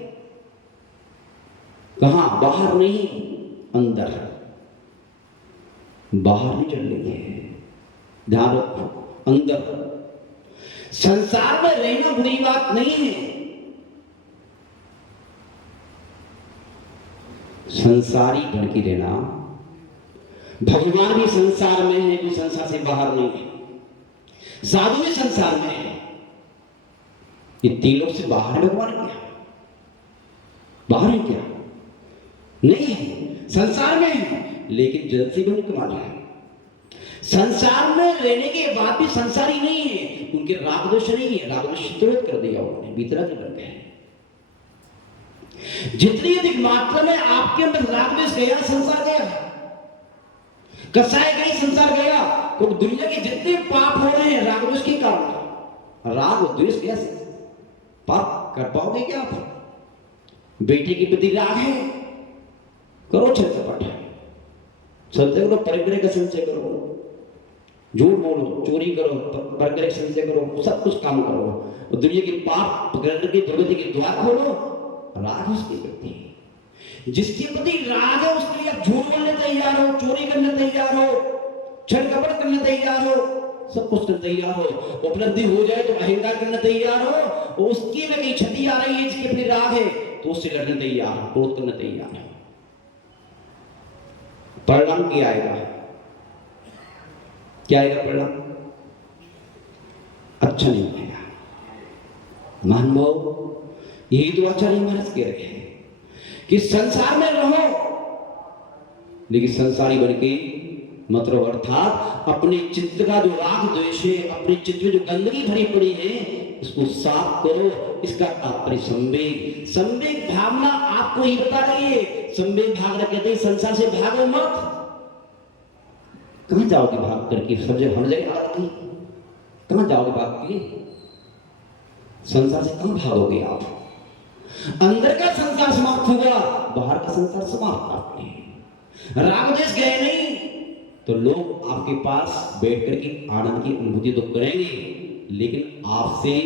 कहां? बाहर नहीं, अंदर। बाहर नहीं चल रही है, ध्यान रखो, अंदर। संसार में रहना बुरी बात नहीं है, संसारी बन के रहना। भगवान भी संसार में है, कोई संसार से बाहर नहीं है। साधु भी संसार में है, ये तीन लोग से बाहर भगवान क्या? बाहर है क्या? नहीं है, संसार में है, लेकिन जल से भी कमाल है। संसार में रहने के बाद भी संसारी नहीं है, उनके राग दोष नहीं है, राग दोष चित्रित कर दिया उन्होंने, भीतरा के बन गए। जितनी अधिक मात्रा में आपके अंदर राग द्वेष गया, संसार गया, कसाय गई, संसार गया। तो दुनिया के जितने पाप हो रहे हैं राग द्वेष के कारण। राग और द्वेष कैसे पाप कर पाओगे क्या आप? बेटे के प्रति राग है, करो छल कपट, संचय करो, परिग्रह का संचय करो, झूठ बोलो, चोरी करो, परिग्रह संचय करो, सब कुछ काम करो, और दुनिया के पाप ग्रहण की दुर्गति के द्वार खोलो। राग उसके प्रति, जिसके प्रति राग है उसके लिए आप झूठ बोलने तैयार हो, चोरी करने तैयार हो, छल कपट करने तैयार हो, सब कुछ करने तैयार हो। उपलब्धि हो जाए तो अहंकार करने तैयार हो, और उसकी में कहीं क्षति आ रही है जिसके प्रति राग है तो उससे लड़ने तैयार हो, क्रोध करने तैयार हो। परिणाम क्या आएगा? क्या आएगा परिणाम? अच्छा नहीं आएगा। मानव यही तो आचार्य महाराज कह रहे हैं कि संसार में रहो, लेकिन संसारी बन के मतलब अर्थात अपने चित्त का जो राग द्वेष है, अपने चित्त में जो गंदगी भरी पड़ी है, इसको साफ करो। इसका तात्पर्य संवेग, संवेग भावना आपको ही बता रही है। संवेग भावना कहते हैं संसार से भागो मत। कहां जाओगे भाग करके? सब जगह हर जगह आती, कहां जाओगे भाग के? संसार से कहां भागोगे आप? अंदर का संसार समाप्त होगा, बाहर का संसार समाप्त आपने। राग द्वेष गए नहीं तो लोग आपके पास बैठ कर के आनंद की अनुभूति तो करेंगे, लेकिन आपसे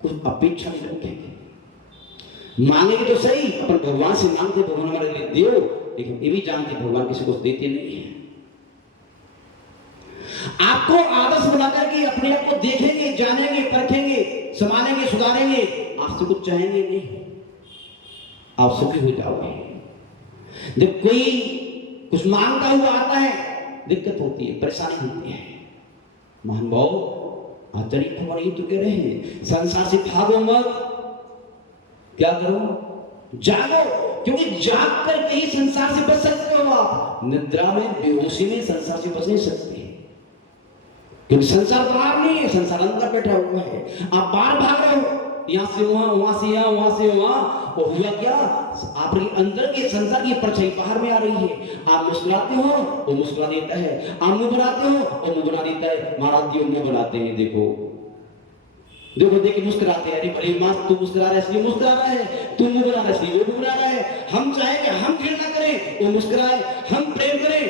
कुछ अपेक्षा नहीं रखेंगे। मांगेंगे तो सही, अपन भगवान से मांगते भगवान हमारे लिए दो, लेकिन ये भी जानते भगवान किसी को देते नहीं है। आपको आदर्श बनाकर के अपने आप को देखेंगे, जानेंगे, परखेंगे, संभालेंगे, सुधारेंगे, आपसे कुछ चाहेंगे नहीं, आप सुखी हो जाओगे। जब कोई कुछ मांगता हुआ आता है, दिक्कत होती है, परेशानी होती है। महानुभाव आचार्य हमारे ये तो कह रहे हैं संसार से भागो मत। क्या करो? जागो, क्योंकि जाग करके ही संसार से बच सकते हो आप। निद्रा में, बेहोशी में संसार से बच नहीं सकते, क्योंकि संसार बाहर नहीं है, संसार अंदर बैठा हुआ है। आप बाहर भाग रहे हो, यहां से वहां, वहां से यहां, वहां से वहां, और हुआ क्या? आपके अंदर के संसार की परछाई बाहर में आ रही है। आप मुस्कुराते हो, वो मुस्कुरा देता है। आप मुंह बनाते हो, वो मुंह बना देता है। महाराज जी मुंह बनाते हैं, देखो देखो देखिए मुस्कुराते हैं। अरे बड़े मां, तू मुस्कुरा रहा है इसलिए मुस्कुरा रहा है, तू मुंह बना रहा है इसलिए वो मुंह बना रहा है। हम चाहेंगे हम घृणा करें, वो मुस्कुराए, हम प्रेम करें,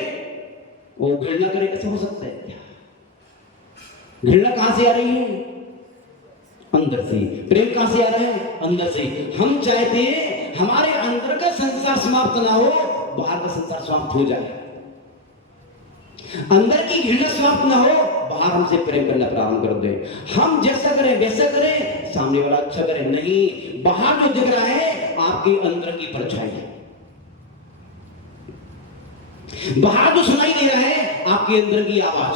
वो घृणा करे। कैसे हो सकता है? क्या घृणा कहां से आ रही है? अंदर से। प्रेम कहां से आ रहा है? अंदर से। हम चाहते हैं हमारे अंदर का संसार समाप्त ना हो, बाहर का संसार समाप्त हो जाए। अंदर की घृणा समाप्त ना हो, बाहर हमसे प्रेम करना प्रारंभ कर दे। हम जैसा करें वैसा करें, सामने वाला अच्छा करे। नहीं, बाहर जो दिख रहा है आपके अंदर की परछाई है। बाहर जो सुनाई दे रहा है आपके अंदर की आवाज।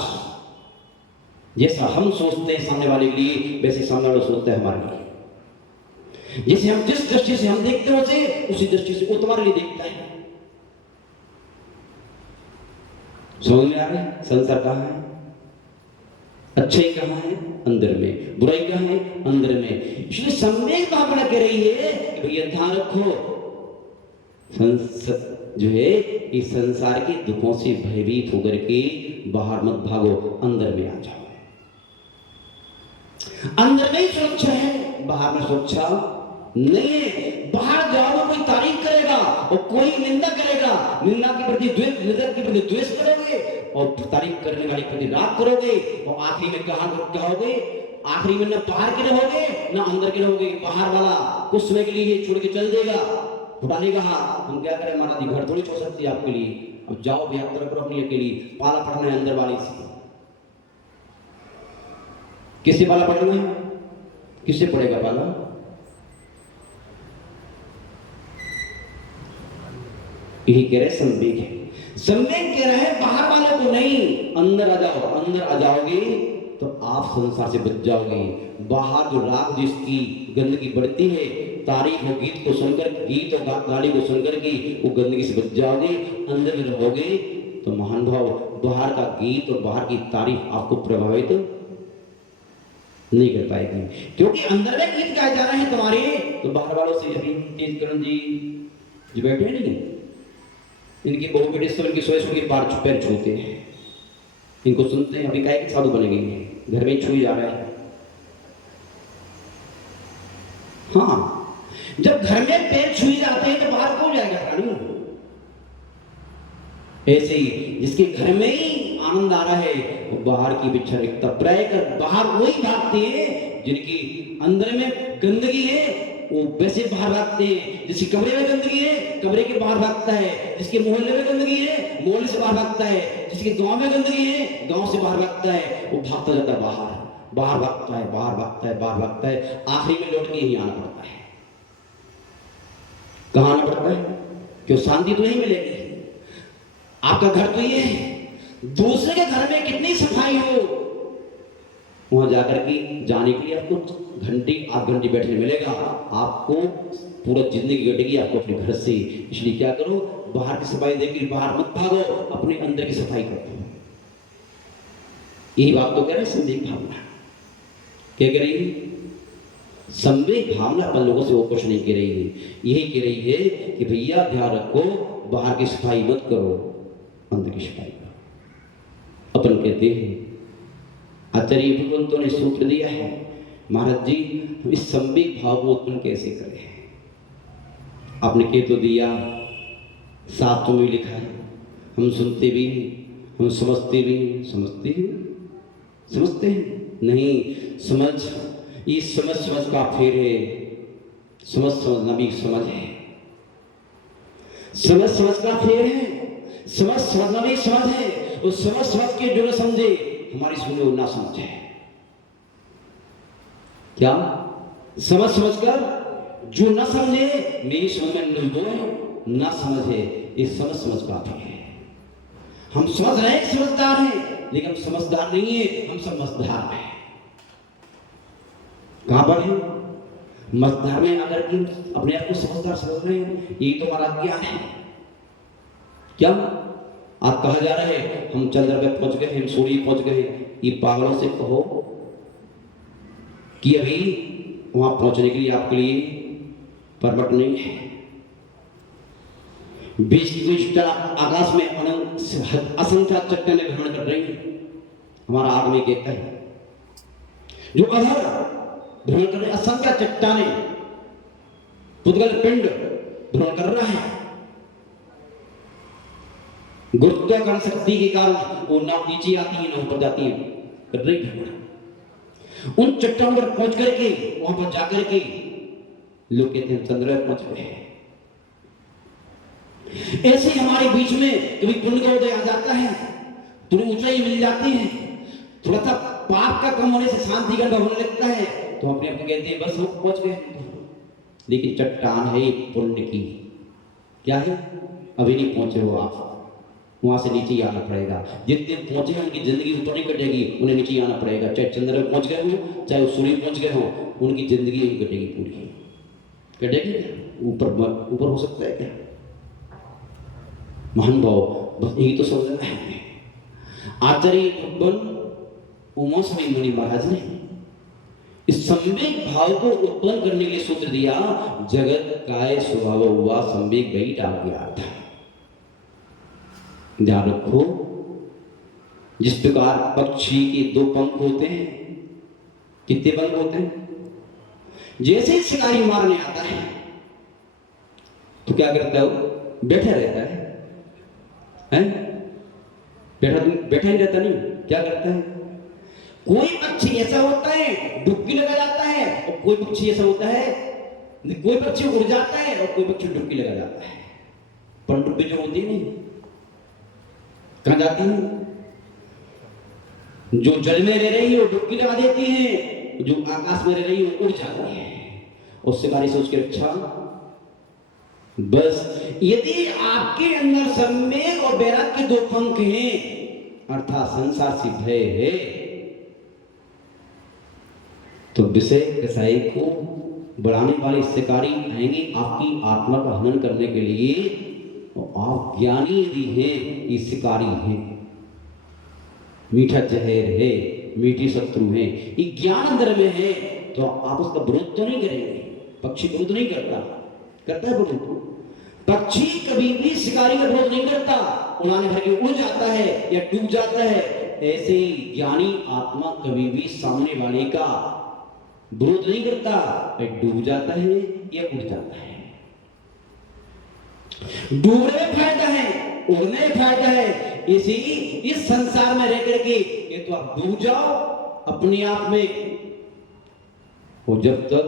जैसा हम सोचते हैं सामने वाले के लिए, वैसे सामने वाला सोचता है हमारे लिए। जैसे हम जिस दृष्टि से हम देखते हैं उसे, उसी दृष्टि से वो तुम्हारे लिए देखता है। समझ में आ रहा है? संसार कहाँ है? अच्छाई कहाँ है? अंदर में। बुराई कहाँ है? अंदर में। इसलिए संवेग भावना कह रही है कि भैया ध्यान रखो, जो है इस संसार के दुखों से भयभीत होकर के बाहर मत भागो, अंदर में आ जाओ। अंदर में ही सुरक्षा है, बाहर में सुरक्षा नहीं है। बाहर जाओ कोई तारीफ करेगा और कोई निंदा करेगा, निंदा के प्रति द्वेष, निंदा के प्रति द्वेष करोगे और तारीफ करने वाले प्रति राग करोगे, और आखिरी में कहोगे, आखिरी में न बाहर के रहोगे न अंदर के रहोगे। बाहर वाला कुछ समय के लिए छोड़ के चल देगा, फुटा नहीं कहा, हम क्या करें महाराज जी, घर थोड़ी छोड़ सकती है आपके लिए, अब जाओ यात्रा करो अपनी अकेली, पाला पड़ना है अंदर वाली से। किससे पाला पड़ना है? किससे पड़ेगा पाला? यही कह रहे संवेग है। संवेग कह रहे हैं बाहर वालों को नहीं, अंदर आ जाओ। अंदर आ जाओगे तो आप संसार से बच जाओगे। बाहर जो राग जिसकी गंदगी बढ़ती है, तारीफ और गीत को सुनकर, गीत और गाली को सुनकर के वो गंदगी से बच जाओगे। अंदर में रहोगे तो महान भाव बाहर का गीत और बाहर की तारीफ आपको प्रभावित नहीं कर पाएगी, क्योंकि अंदर में गीत गाए जा रहे हैं तुम्हारे, तो बाहर वालों से अभी तेजकरण जी जो बैठे नहीं, इनकी बहु बेटे सब इनकी सोए के पैर छूते हैं, इनको सुनते हैं, अभी काय के साधु बने गए, घर में छुई जा रहे हैं। हाँ, जब घर में पैर छुई जाते हैं तो बाहर कौन जाएगा प्राणी? ऐसे ही जिसके घर में ही आनंद आ रहा है वो बाहर की बिच्छा रिक्ता प्राय कर बाहर वही भागते हैं, जिनकी अंदर में गंदगी है वो वैसे बाहर भागते हैं। जिसके कमरे में गंदगी है कमरे के बाहर भागता है, जिसके मोहल्ले में गंदगी है मोहल्ले से बाहर भागता है, जिसके गांव में गंदगी है गांव से बाहर भागता है, वो भागता जाता है बाहर, बाहर भागता है, बाहर भागता है, बाहर भागता है, आखिरी में लौट के यहीं आना पड़ता है। कहाँ आना पड़ता है? क्यों? शांति तो नहीं मिलेगी। आपका घर तो ये है, दूसरे के घर में कितनी सफाई हो, वहां जाकर के जाने के लिए आपको घंटे 8 घंटे बैठने मिलेगा, आपको पूरा जिंदगी कटेगी आपको अपने घर से। इसलिए क्या करो, बाहर की सफाई देखिए, बाहर मत भागो, अपने अंदर की सफाई करो। यही बात तो कह रहे हैं संवेग भावना। क्या कह रही है? संवेग भावना अपन लोगों से वो कुछ नहीं कह रही है, यही कह रही है कि भैया ध्यान रखो, बाहर की सफाई मत करो, अंदर की सफाई करो। अपन कहते हैं आचार्य भगवंतों ने सूत्र दिया है, महाराज जी इस संवेग भाव को उत्पन्न कैसे करें? आपने कह तो दिया, शास्त्रों में लिखा है, हम सुनते भी हम समझते भी समझते हैं नहीं। समझ, ये समझ का फेर है, समझना भी समझ है, समझ का फेर है, समझना भी समझ है। उस समझ के जो न समझे हमारी सुने वो ना समझ है। क्या? समझ कर जो ना समझे मेरी समझ में निर्दोष ना समझे, ये समझ का फेर है। हम समझ रहे हैं समझदार हैं, लेकिन हम समझदार नहीं है, हम समझदार हैं। कहां पर है? मझधार में अगर कि अपने आप को समझदार समझ रहे हैं, यही तो हमारा ज्ञान है। क्या आप कहा जा रहे हैं हम चंद्र पे पहुंच गए, हम सूर्य पहुंच गए, ये पागलों से कहो कि अभी वहां पहुंचने के लिए आपके लिए परमिट नहीं है। 20 आकाश में अनंत असंख्य चट्टानें भ्रमण कर रही हैं। हमारा आदमी कहता है जो अधर भ्रमण कर रहे असंख्य चट्टानें, पुद्गल पिंड भ्रमण कर रहा है। गुरुत्वाकर्षण शक्ति के कारण वो ना नीचे आती है ना ऊपर जाती है, कर रही भ्रमण। उन चट्टानों पर पहुंच करके वहां पर जाकर के लोग कहते हैं चंद्र पर पहुंच गए। ऐसे हमारे बीच में कभी पुण्य का उदय आ जाता है, थोड़ी ऊंचाई मिल जाती है, थोड़ा सा पाप का कम होने से शांति का होने लगता है, तो अपने आप कहते हैं बस वो पहुंच गए। लेकिन चट्टान है पुण्य की, क्या है? अभी नहीं पहुंचे हो आप, वहां से नीचे आना पड़ेगा। जितने पहुंचे हैं उनकी जिंदगी ऊपर नहीं कटेगी, उन्हें नीचे आना पड़ेगा। चाहे चंद्र में पहुंच गए हो, चाहे सूर्य पहुंच गए हो, उनकी जिंदगी ही कटेगी, पूरी कटेगी। ऊपर हो सकता है क्या? महान भाव बस यही तो समझना है। आचार्य भगवान उमा स्वामी मुनि महाराज ने इस संवेग भाव को उत्पन्न करने के लिए सूत्र दिया, जगत काय स्वभाव हुआ संवेग गई डाल गया था। ध्यान रखो, जिस प्रकार पक्षी के 2 पंख होते हैं, कितने पंख होते हैं? जैसे ही शिकारी मारने आता है तो क्या करता है? वो बैठा रहता है, बैठा ही रहता नहीं, क्या करता है? कोई पक्षी ऐसा होता है डुबकी लगा जाता है, और कोई पक्षी ऐसा होता है कोई पक्षी उड़ जाता है और कोई पक्षी डुबकी लगा जाता है। पनडुब्बी जो होती है नहीं, कहाँ जाती है? जो जल में रह रही है वो डुबकी लगा देती है, जो आकाश में रह रही है वो उड़ जाती है। और शिकारी सोच के अच्छा, बस यदि आपके अंदर सम्यक और वैराग्य के दो पंख हैं, अर्थात संसार से भय है, तो विषय कसाई को बढ़ाने वाले शिकारी आएंगे आपकी आत्मा का हनन करने के लिए। और आप ज्ञानी यदि हैं, ये शिकारी हैं, मीठा जहर है, मीठी शत्रु है, ये ज्ञान अंदर में है, तो आप उसका विरोध तो नहीं करेंगे। पक्षी विरोध नहीं करता, करता है विरोध? पक्षी कभी भी शिकारी का विरोध नहीं करता, उड़ाने भर के उड़ जाता है या डूब जाता है। ऐसे ही ज्ञानी आत्मा कभी भी सामने वाले का विरोध नहीं करता, डूब जाता है या उड़ जाता है। डूबने में फायदा है, उड़ने में फायदा है। इसी इस संसार में रह करके ये तो आप डूब जाओ अपने आप में, और जब तक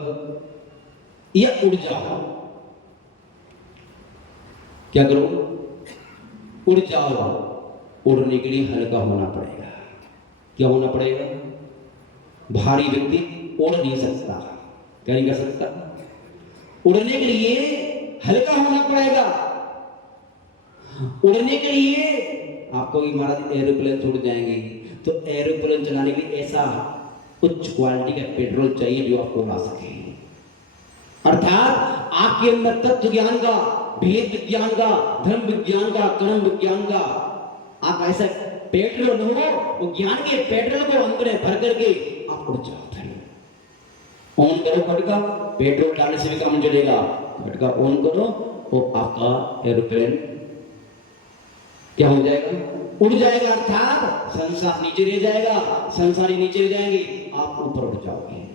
या उड़ जाओ, क्या करो? उड़ जाओ। उड़ने के लिए हल्का होना पड़ेगा। क्या होना पड़ेगा? भारी व्यक्ति उड़ नहीं सकता, क्या नहीं कर सकता? उड़ने के लिए हल्का होना पड़ेगा। उड़ने के लिए आपको महाराज एरोप्लेन छोड़ जाएंगे, तो एरोप्लेन चलाने के लिए ऐसा उच्च क्वालिटी का पेट्रोल चाहिए जो आपको उड़ा सके। अर्थात आपके अंदर तत्व ज्ञान का, भेद विज्ञान का, धर्म विज्ञान का, कर्म विज्ञान का आप ऐसा पेट्रोल हो, वो ज्ञान के पेट्रोल को अंदर भर करके आप उड़ जाओ। ऑन करो खटका, पेट्रोल डालने से भी काम चलेगा। खटका ऑन करो और आपका एरोप्लेन क्या हो जाएगा? उड़ जाएगा। अर्थात संसार नीचे रह जाएगा, संसारी नीचे रह जाएंगे, आप ऊपर उड़ जाओगे।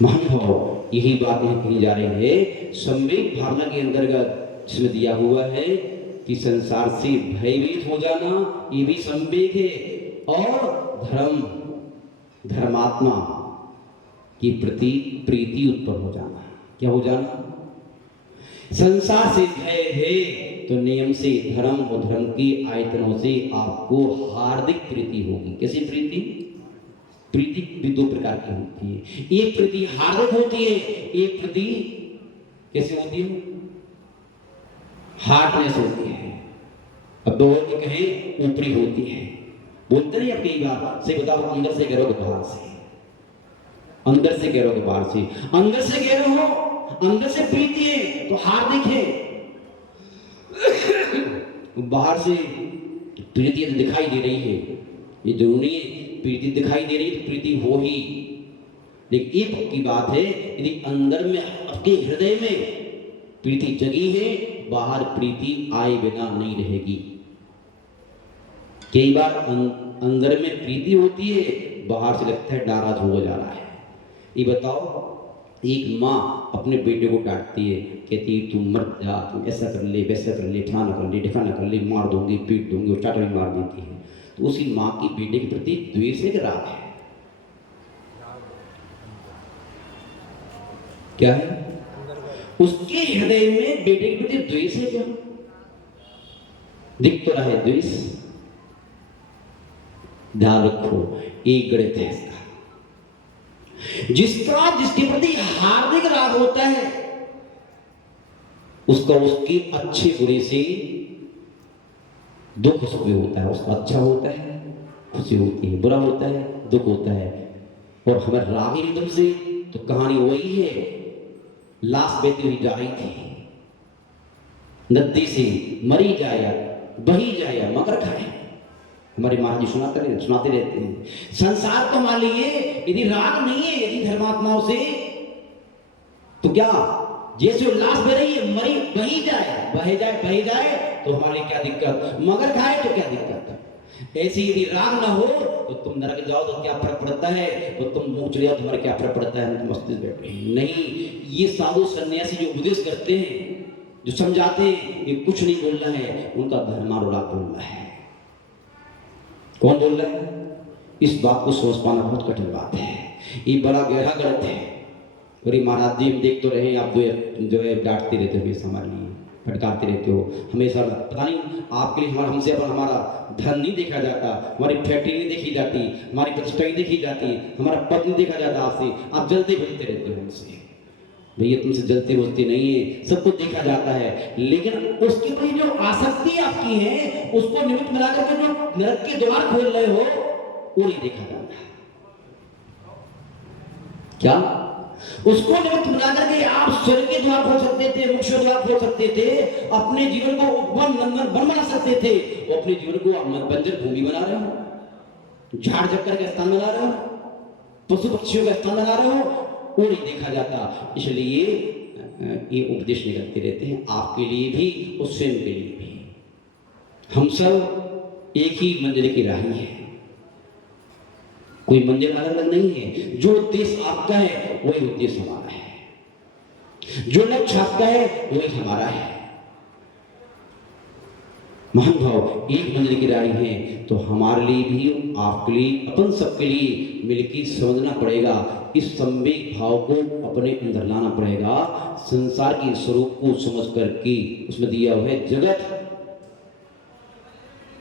महानुभाव, यही बात यहां कही जा रही है। सम्यक भावना के अंतर्गत जिसमें दिया हुआ है कि संसार से भयभीत हो जाना, ये भी सम्यक है। और धर्मात्मा की प्रति प्रीति उत्पन्न हो जाना, क्या हो जाना? संसार से भय है तो नियम से धर्म और धर्म की आयतनों से आपको हार्दिक प्रीति होगी। कैसी प्रीति? प्रीति भी दो प्रकार की होती है। एक प्रीति हार्दिक होती है, एक प्रीति कैसे होती है? हार्डनेस होती है। अब दो एक है ऊपरी होती है। बोलते नहीं अब कई बार से बताओ, अंदर से कह रहे हो कि बाहर से? अंदर से कह रहे हो कि बाहर से? अंदर से कह रहे हो, अंदर से प्रीति है तो हार्दिक है। बाहर से प्रीति दिखाई दे रही है, ये जरूरी नहीं है प्रीति दिखाई दे रही है तो प्रीति हो ही। लेकिन ये पक्की बात है, यदि अंदर में आपके हृदय में प्रीति जगी है, बाहर प्रीति आए बिना नहीं रहेगी। कई बार अंदर में प्रीति होती है, बाहर से लगता है नाराज हो जा रहा है। ये बताओ, एक माँ अपने बेटे को डांटती है, कहती है तू मर जा, तुम ऐसा कर ले, वैसा कर ले, ठिकाना कर ले, ठिकाना कर ले, मार दूंगी, पीट दूंगी, और चाटा भी मार देती है। तो उसी माँ की बेटे के प्रति द्वेष है कि राग है? क्या है? उसके हृदय में बेटे के प्रति द्वेष है क्या? दिख तो रहा है द्वेष। ध्यान रखो, एक गणित है इसका। जिसके प्रति हार्दिक राग होता है, उसका उसके अच्छे बुरे से दुख सुख भी होता है। उसका अच्छा होता है, खुशी होती है, बुरा होता है, दुख होता है। और हमें राग ही एकदम से, तो कहानी वही है। लाश बहती हुई जा रही थी, नदी से मरी जाए, बही जाए, मगर खाए। हमारे महाराज जी सुनाते रहते हैं। संसार को मान लीजिए, यदि राग नहीं है, यदि धर्मात्माओं से, तो क्या जैसे लाश बह रही है, मरी बही जाए, बह जाए तो हमारी क्या दिक्कत? मगर खाए तो क्या दिक्कत? ऐसे यदि राग ना हो तो तुम नरक जाओ तो क्या फर्क पड़ता है? तो तुम मुंह चले जाओ, तुम्हारे क्या फर्क पड़ता है? मस्तिष्क बैठे नहीं। ये साधु सन्यासी जो उपदेश करते हैं, जो समझाते हैं, ये कुछ नहीं बोलना है, उनका धर्मानुराग बोलना है। कौन बोल रहा है? इस बात को सोच पाना बहुत कठिन बात है। ये बड़ा गहरा गलत है। और ये महाराज जी हम देख तो रहे, आप जो है डांटते रहते हो हमेशा, हमारे लिए फटकारते रहते हो हमेशा। पता नहीं आपके लिए हमसे हमारा धन नहीं देखा जाता, हमारी फैक्ट्री नहीं देखी जाती, हमारी प्रतिष्ठा नहीं देखी जाती, हमारा पद नहीं देखा जाता आपसे। आप जलते बुझते रहते हो हमसे। भैया तुमसे जलते बुझते नहीं है, सब कुछ देखा जाता है, लेकिन उसके प्रति जो आसक्ति आपकी है उसको निमित्त बना करके जो नरक के द्वार खोल रहे हो वो नहीं देखा जाता। क्या उसको निमित्त बना करके आप स्वर्ग के द्वार खोल सकते थे, मोक्ष के द्वार खोल सकते थे, अपने जीवन को वन नंदन बना सकते थे। वो अपने जीवन को आप बंजर भूमि बना रहे हो, झाड़ झक्कर का स्थान बना रहे हो, पशु पक्षियों का स्थान बना रहे हो, वो नहीं देखा जाता। इसलिए ये उपदेश निकलते रहते हैं आपके लिए भी और स्वयं के लिए भी। हम सब एक ही मंजिल की राही है, कोई मंजिल अलग अलग नहीं है। जो उद्देश्य आपका है वही उद्देश्य हमारा है, जो लक्ष्य आपका है वही हमारा है। महान भाव एक मंजिल की राही है, तो हमारे लिए भी, आपके लिए, अपन सबके लिए मिलकर समझना पड़ेगा। इस संवेग भाव को अपने अंदर लाना पड़ेगा। संसार के स्वरूप को समझ करके उसमें दिया हुआ है जगत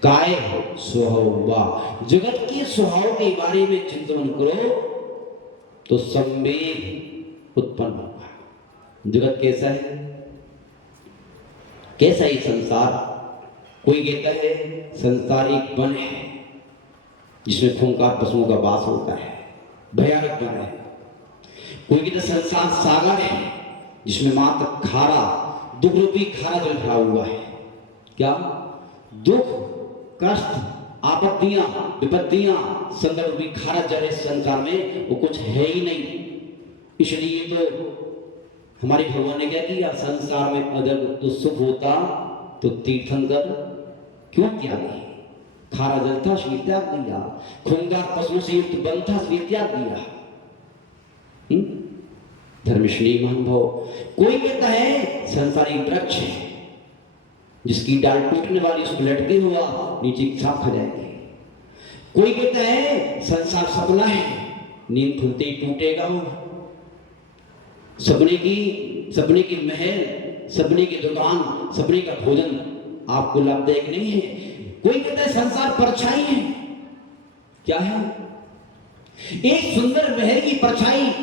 काय स्वभाव, जगत के स्वभाव के बारे में चिंतन करो तो संवेग उत्पन्न होगा। जगत कैसा है, कैसा है संसार? कोई कहता है संसार एक वन है जिसमें खूंखार पशुओं का वास होता है, भयानक वन है। कोई कहता है संसार सागर है जिसमें मात्र खारा, दुख रूपी खारा जल भरा हुआ है। क्या दुख, कष्ट, आपत्तियां, विपत्तियां, संदर्भ भी खारा जल है संसार में, वो कुछ है ही नहीं। इसलिए तो हमारे भगवान ने क्या किया, संसार में अगर तो सुख होता तो तीर्थंकर क्यों त्यागी? खारा जल था इसलिए त्याग दिया, खूंखार पशु से युक्त वन था इसलिए त्याग दिया। धर्मश्री महानुभाव, कोई कहता है संसार एक वृक्ष है जिसकी डाल टूटने वाली, उसको लटके हुआ नीचे साफ खा जाएंगे। कोई कहता है संसार सपना है, नींद खुलते ही टूटेगा वो। सपने की महल, सपने की दुकान, सपने का भोजन आपको लाभदायक नहीं है। कोई कहता है संसार परछाई है। क्या है? एक सुंदर महल की परछाई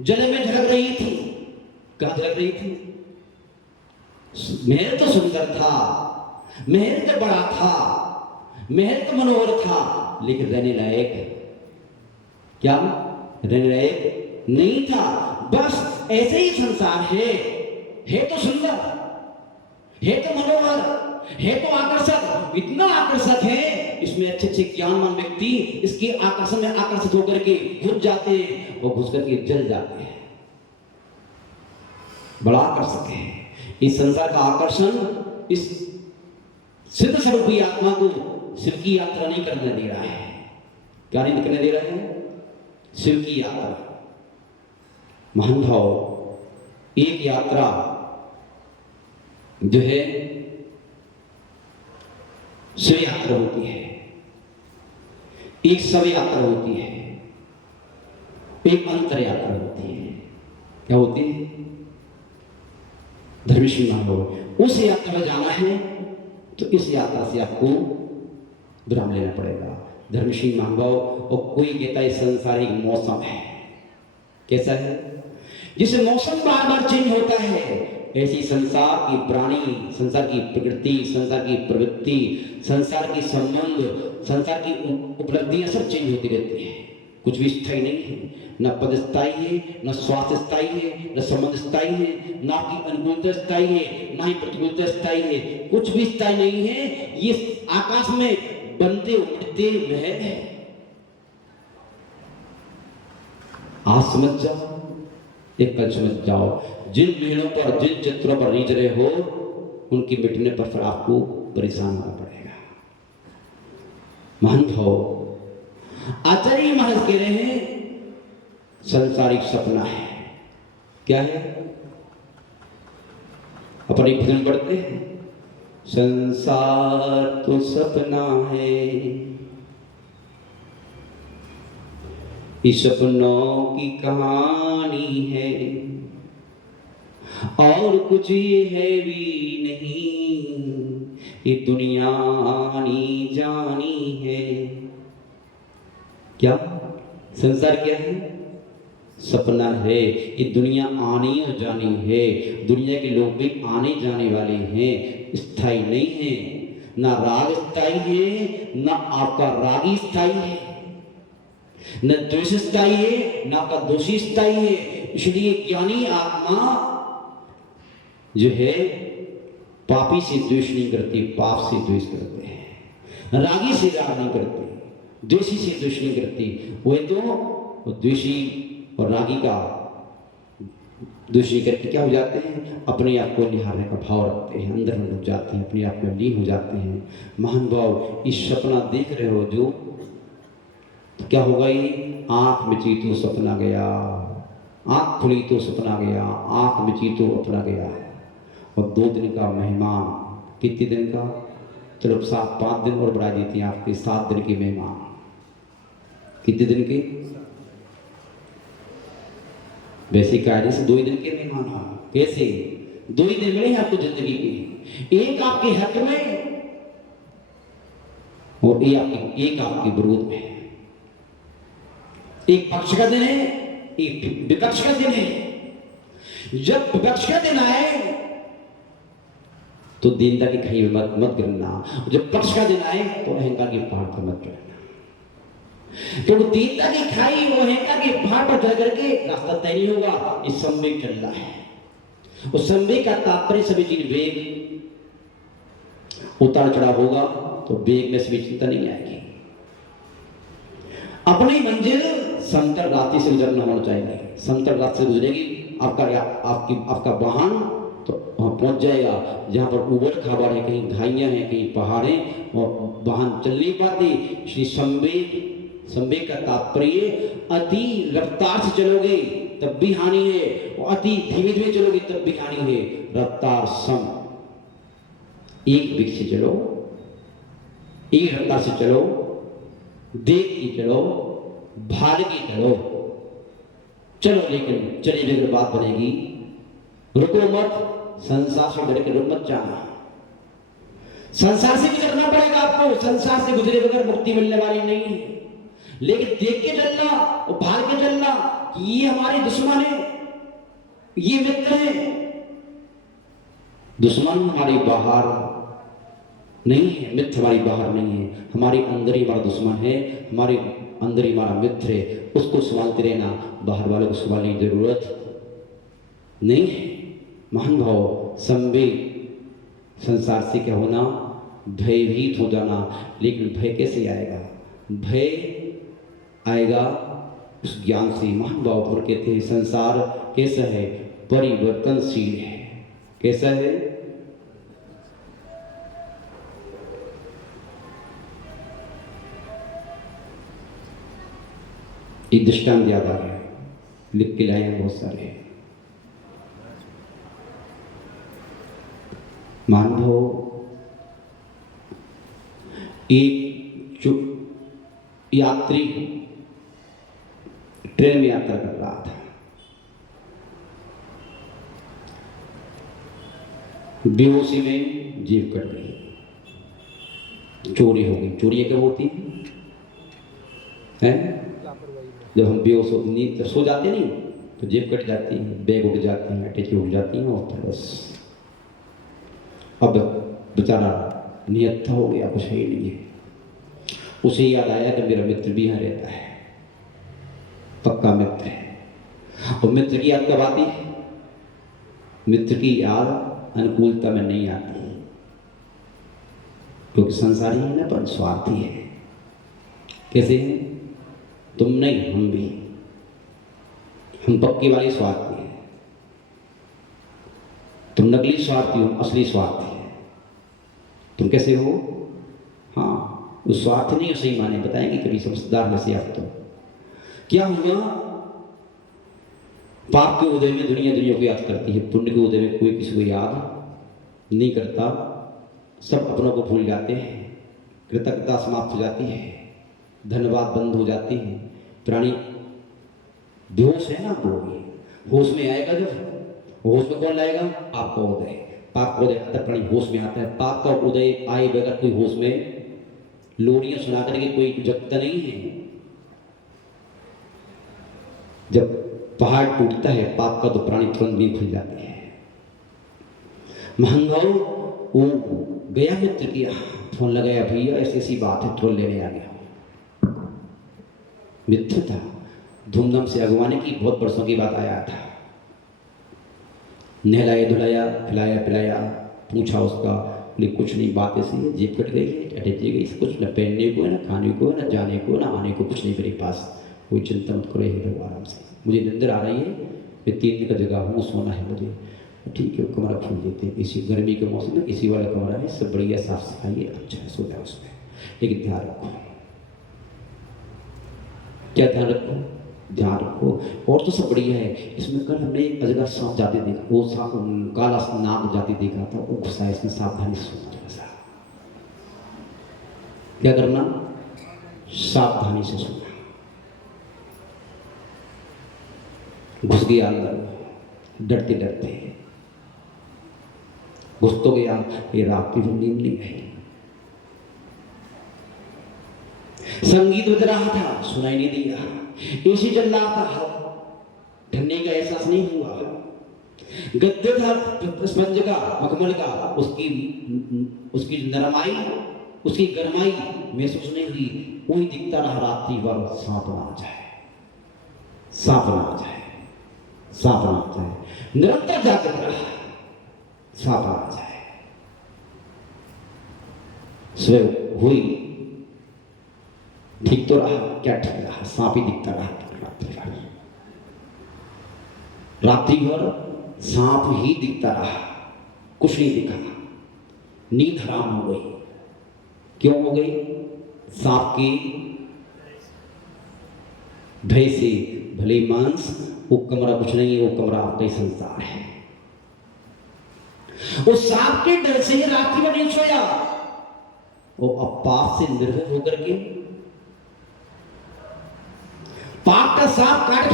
जल में झलक रही थी। कहां झलक रही थी? महल तो सुंदर था, महल तो बड़ा था, महल तो मनोहर था, लेकिन रहने लायक, क्या रहने लायक नहीं था। बस ऐसे ही संसार है तो सुंदर, है तो मनोहर, है तो आकर्षक, इतना आकर्षक है इसमें अच्छे अच्छे ज्ञानवान व्यक्ति इसके आकर्षण में आकर्षित होकर के घुस जाते हैं और घुस करके जल जाते हैं। बड़ा आकर्षक है इस संसार का आकर्षण। इस सिद्ध स्वरूपी आत्मा को शिव की यात्रा नहीं करने दे रहा है। क्या नहीं करने दे रहा है? शिव की यात्रा। महान भाव, एक यात्रा जो है शिव यात्रा होती है, एक शव यात्रा होती है, एक अंतर यात्रा होती है। क्या होती है? धर्मश्री महाभाव, उस यात्रा में जाना है तो इस यात्रा से आपको विराम लेना पड़ेगा। धर्मश्री महाभाव, और कोई कहता है संसार एक मौसम है। कैसा है? जिसे मौसम बार बार चेंज होता है, ऐसी संसार की प्राणी, संसार की प्रकृति, संसार की प्रवृत्ति, संसार के संबंध, संसार की उपलब्धियां सब चेंज होती रहती हैं। कुछ भी स्थायी नहीं है, न पद स्थायी है, न स्वास्थ्य स्थायी है, न संबंध स्थायी है, न आपकी अनुकूलता स्थायी है, न ही प्रतिकूलता स्थायी है। कुछ भी स्थायी नहीं है। ये आकाश में बनते उड़ते महल है। आज समझ जाओ, एक कल समझ जाओ, जिन महलों पर, जिन चित्रों पर रीझ रहे हो, उनकी मिटने पर फिर आपको परेशान होना पड़ेगा। महान भाव, आचार्य महाराज कह रहे हैं संसारिक सपना है। क्या है? अपने भजन पढ़ते हैं, संसार तो सपना है, इस सपनों की कहानी है और कुछ ये है भी नहीं, ये दुनिया आनी जानी है। क्या संसार क्या है? सपना है। ये दुनिया आनी और जानी है। दुनिया के लोग भी आने जाने वाले हैं, स्थायी नहीं है। ना राग स्थायी है, ना आपका रागी स्थायी है, न द्वेष स्थायी है, ना आपका दोषी स्थायी है। इसलिए ज्ञानी आत्मा जो है पापी से द्वेष नहीं करती, पाप से द्वेष करते हैं। रागी से राग नहीं करती, द्वेषी से द्वेष नहीं करती। वे तो द्वेषी और रागी का द्वेषी करके क्या हो जाते हैं? अपने आप को निहारने का भाव रखते हैं, अंदर में डूब जाते हैं, अपने आप में लीन हो जाते हैं। महान भाव, इस सपना देख रहे हो जो, तो क्या होगा? ये आंख मिची तो सपना गया, आंख खुली तो सपना गया, आंख मिची तो अपना गया। और 2 दिन का मेहमान, कितने दिन का? चलो 5 दिन और बढ़ा देती हैं आपके, 7 दिन के मेहमान। कितने दिन के? वैसी कायदे से 2 दिन के मेहमान हो। कैसे? 2 ही दिन मिले हैं आपको जिंदगी के, एक आपके हक में और एक आपके विरोध में। एक पक्ष का दिन है, एक विपक्ष का दिन है। जब विपक्ष का दिन आए तो दीनता की खाई में मत गिरना, जब पक्ष का दिन आए तो अहंकार की पहाड़ पर मत चढ़ना। क्योंकि दीनता की खाई वो अहंकार के पहाड़ पर चढ़ करके रास्ता तय नहीं होगा। इस संवेग चल रहा है। उस संवेग का तात्पर्य सभी चीज वेग, उतार चढ़ाव होगा तो वेग में सभी चिंता नहीं आएगी। अपनी मंजिल समतल रास्ते से गुजरना होना चाहिए। समतल रास्ते से गुजरेगी आपका वाहन तो वहां पहुंच जाएगा। जहां पर उबड़ खाबड़ है, कहीं घाइयां हैं, कहीं पहाड़े और वाहन चल नहीं पाते। इसलिए संवेग का तात्पर्य अति रफ्तार से चलोगे तब भी हानि है, और अति धीमे धीमे चलोगे तब भी हानि है। रफ्तार सम, एक वेग से चलो, एक रफ्तार से चलो, देख के चलो, भाग के चलो, चलो लेकिन चले जगह बात बनेगी। रुको मत, संसार से डर के रुक मत जाना। संसार से गुजरना पड़ेगा आपको, संसार से गुजरे बगैर मुक्ति मिलने वाली नहीं है। लेकिन देख के चलना और भाग के चलना कि ये हमारे दुश्मन है, ये मित्र है। दुश्मन हमारी बाहर नहीं है, मित्र हमारी बाहर नहीं है, हमारे अंदर ही हमारा दुश्मन है, हमारे अंदर ही हमारा मित्र है। उसको संभालते रहना, बाहर वालों को संभालने की जरूरत नहीं है। महान भाव, संवेग संसार से क्या होना? भयभीत हो जाना। लेकिन भय कैसे आएगा? भय आएगा उस ज्ञान से। महान भाव पर कहते हैं संसार कैसा है? परिवर्तनशील है। कैसा है? एक दृष्टांत याद आ गया, लिख के लाए हैं बहुत सारे। मान लो एक जो यात्री ट्रेन में यात्रा कर रहा था, बेहोशी में जेब कट गई, चोरी हो गई। चोरी क्या होती है? जब हम बेहोश नींद सो जाते नहीं तो जेब कट जाती है, बैग उठ जाते हैं, अटैची उठ जाती हैं, और बस अब बेचारा नियत हो गया, कुछ है ही नहीं है। उसे याद आया कि मेरा मित्र भी यहाँ रहता है, पक्का मित्र है। और मित्र की याद कब आती है? मित्र की याद अनुकूलता में नहीं आती, क्योंकि संसारी है ना, पर स्वार्थी है। कैसे है? तुम नहीं, हम भी, हम पक्के वाले स्वार्थी हैं। तुम नकली स्वार्थी हो, असली स्वार्थी है। तुम कैसे हो? हाँ, उस स्वार्थ नहीं सही माने बताएंगे कभी समझदार में से आप। तो क्या हुआ? पाप के उदय में दुनिया को याद करती है, पुण्य के उदय में कोई किसी को याद नहीं करता। सब अपनों को भूल जाते हैं, कृतज्ञता समाप्त हो जाती है, धन्यवाद बंद हो जाती है, प्राणी बेहोश है ना तो होश में आएगा जब, होश में कौन लाएगा? आपका उदय। पाप का उदय आता प्राणी होश में आता है। पाप का उदय आए बगैर कोई होश में लोरियां सुना करके कोई जगता नहीं है। जब पहाड़ टूटता है पाप का तो प्राणी तुरंत भी खुल जाते हैं। महंगाओ वो गया मित्र किया, फोन लगाया, भैया ऐसी ऐसी बात है, तुरंत लेने आ गया। मित्र था, धूमधाम से अगवाने की बहुत वर्षों की बात आया था। नहलाया धुलाया, खिलाया पिलाया, पूछा उसका, बोले कुछ नहीं, बात ऐसी है, जेब कट गई है, अटैच गई, कुछ न पहनने को है, न खाने को है, न जाने को, न आने को, कुछ नहीं मेरे पास। कोई चिंता मत करो, हे लोग आराम से, मुझे निंदर आ रही है, मैं 3 दिन का जगह हूँ, सोना है मुझे। ठीक है, कमरा खोल देते हैं, इसी गर्मी के मौसम में इसी वाला कमरा है, सब बढ़िया साफ सफाई है, अच्छा है, सो जाओ उसमें। लेकिन ध्यान रखो, क्या ध्यान रखो? ध्यान रखो, और तो सब बढ़िया है, इसमें कल हमने एक अजगर सांप जाते देखा, वो सांप काला नाग जाते देखा था, वो गुस्सा है, इसमें सावधानी से सोना थोड़ा सा। क्या करना? सावधानी से सोना। घुस गया अंदर, डरते डरते घुस तो गया, ये रात की नींद नहीं है। संगीत बज रहा था, सुनाई नहीं दिया, एसी चल रहा था, ठंडी का एहसास नहीं हुआ। गद्दे था स्पंज का, मखमल का, उसकी नरमाई, उसकी गरमाई महसूस नहीं हुई। वही दिखता रहा रात्रि भर, सांप ना आ जाए, सांप ना आ जाए, सांप ना आ जाए, निरंतर जाकर रहा, सांप ना आ जाए। सुबह हुई, ठीक तो रहा, क्या ठीक रहा, सांप ही दिखता रहा रात्रि भर, सांप ही दिखता रहा, कुछ नहीं दिखा। नींद हराम हो गई। क्यों हो गई? सांप के भय से। भले मांस, वो कमरा कुछ नहीं है, वो कमरा आपका ही संसार है। वो सांप के डर से रात्रि में नहीं सोया। वो अब पाप से निर्भय होकर के, पाप का सांप काट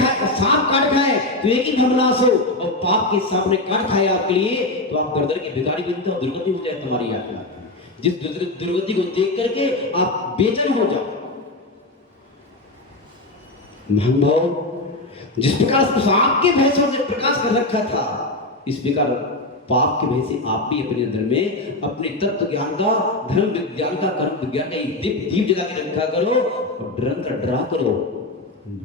खाए तो एक ही धमनाश हो, और पाप के सांप ने काट खाया आपके लिए तो आप गर्दन के भिखारी बनते हो, दुर्गति हो जाए तुम्हारी आत्मा। जिस दुर्गति को देख करके आप बेचैन हो जाओ। महानुभाव, जिस प्रकार सांप के भय से प्रकाश कर रखा था, इस प्रकार पाप के भय से आप भी अपने अंदर में अपने तत्व ज्ञान का, धर्म विज्ञान का, कर्म विज्ञान का एक दीप जला के रखा करो, और निरंतर डरा करो।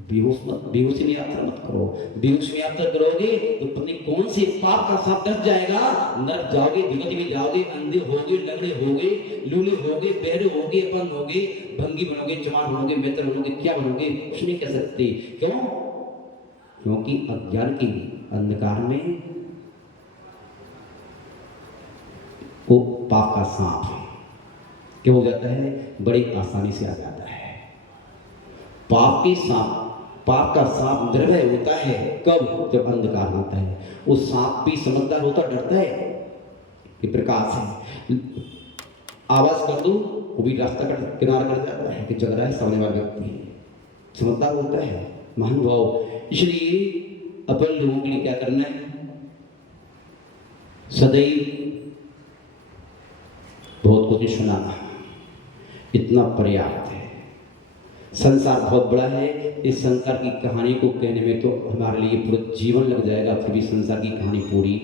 बेहोशी में यात्रा मत करो। बेहोशी में यात्रा करोगे तो पत्नी कौन से पाप का सांप डस जाएगा, नरक जाओगे, दुर्गति में जाओगे, अंधे होगे, लंगड़े होगे, लूले होगे, बहरे होगे, अपंग होगे, भंगी बनोगे, चमार बनोगे, बेहतर बनोगे, क्या बनोगे, कुछ नहीं कह सकते। क्यों? क्योंकि अज्ञान के अंधकार में वो पाप का सांप क्या हो जाता है, बड़ी आसानी से आ जाता है। पाप का सांप निर्भय होता है कब? जब अंधकार होता है। वो सांप भी समझदार होता, डरता है कि प्रकाश है, आवाज कर दो वो भी रास्ता किनारा कर जाता है कि चल रहा है सामने वाला व्यक्ति, समझदार होता है। महानुभाव, इसलिए अपन लोगों के लिए क्या करना है? सदैव बहुत कुछ सुनाना, इतना पर्याप्त है। संसार बहुत बड़ा है, इस संसार की कहानी को कहने में तो हमारे लिए पूरा जीवन लग जाएगा, फिर भी संसार की कहानी पूरी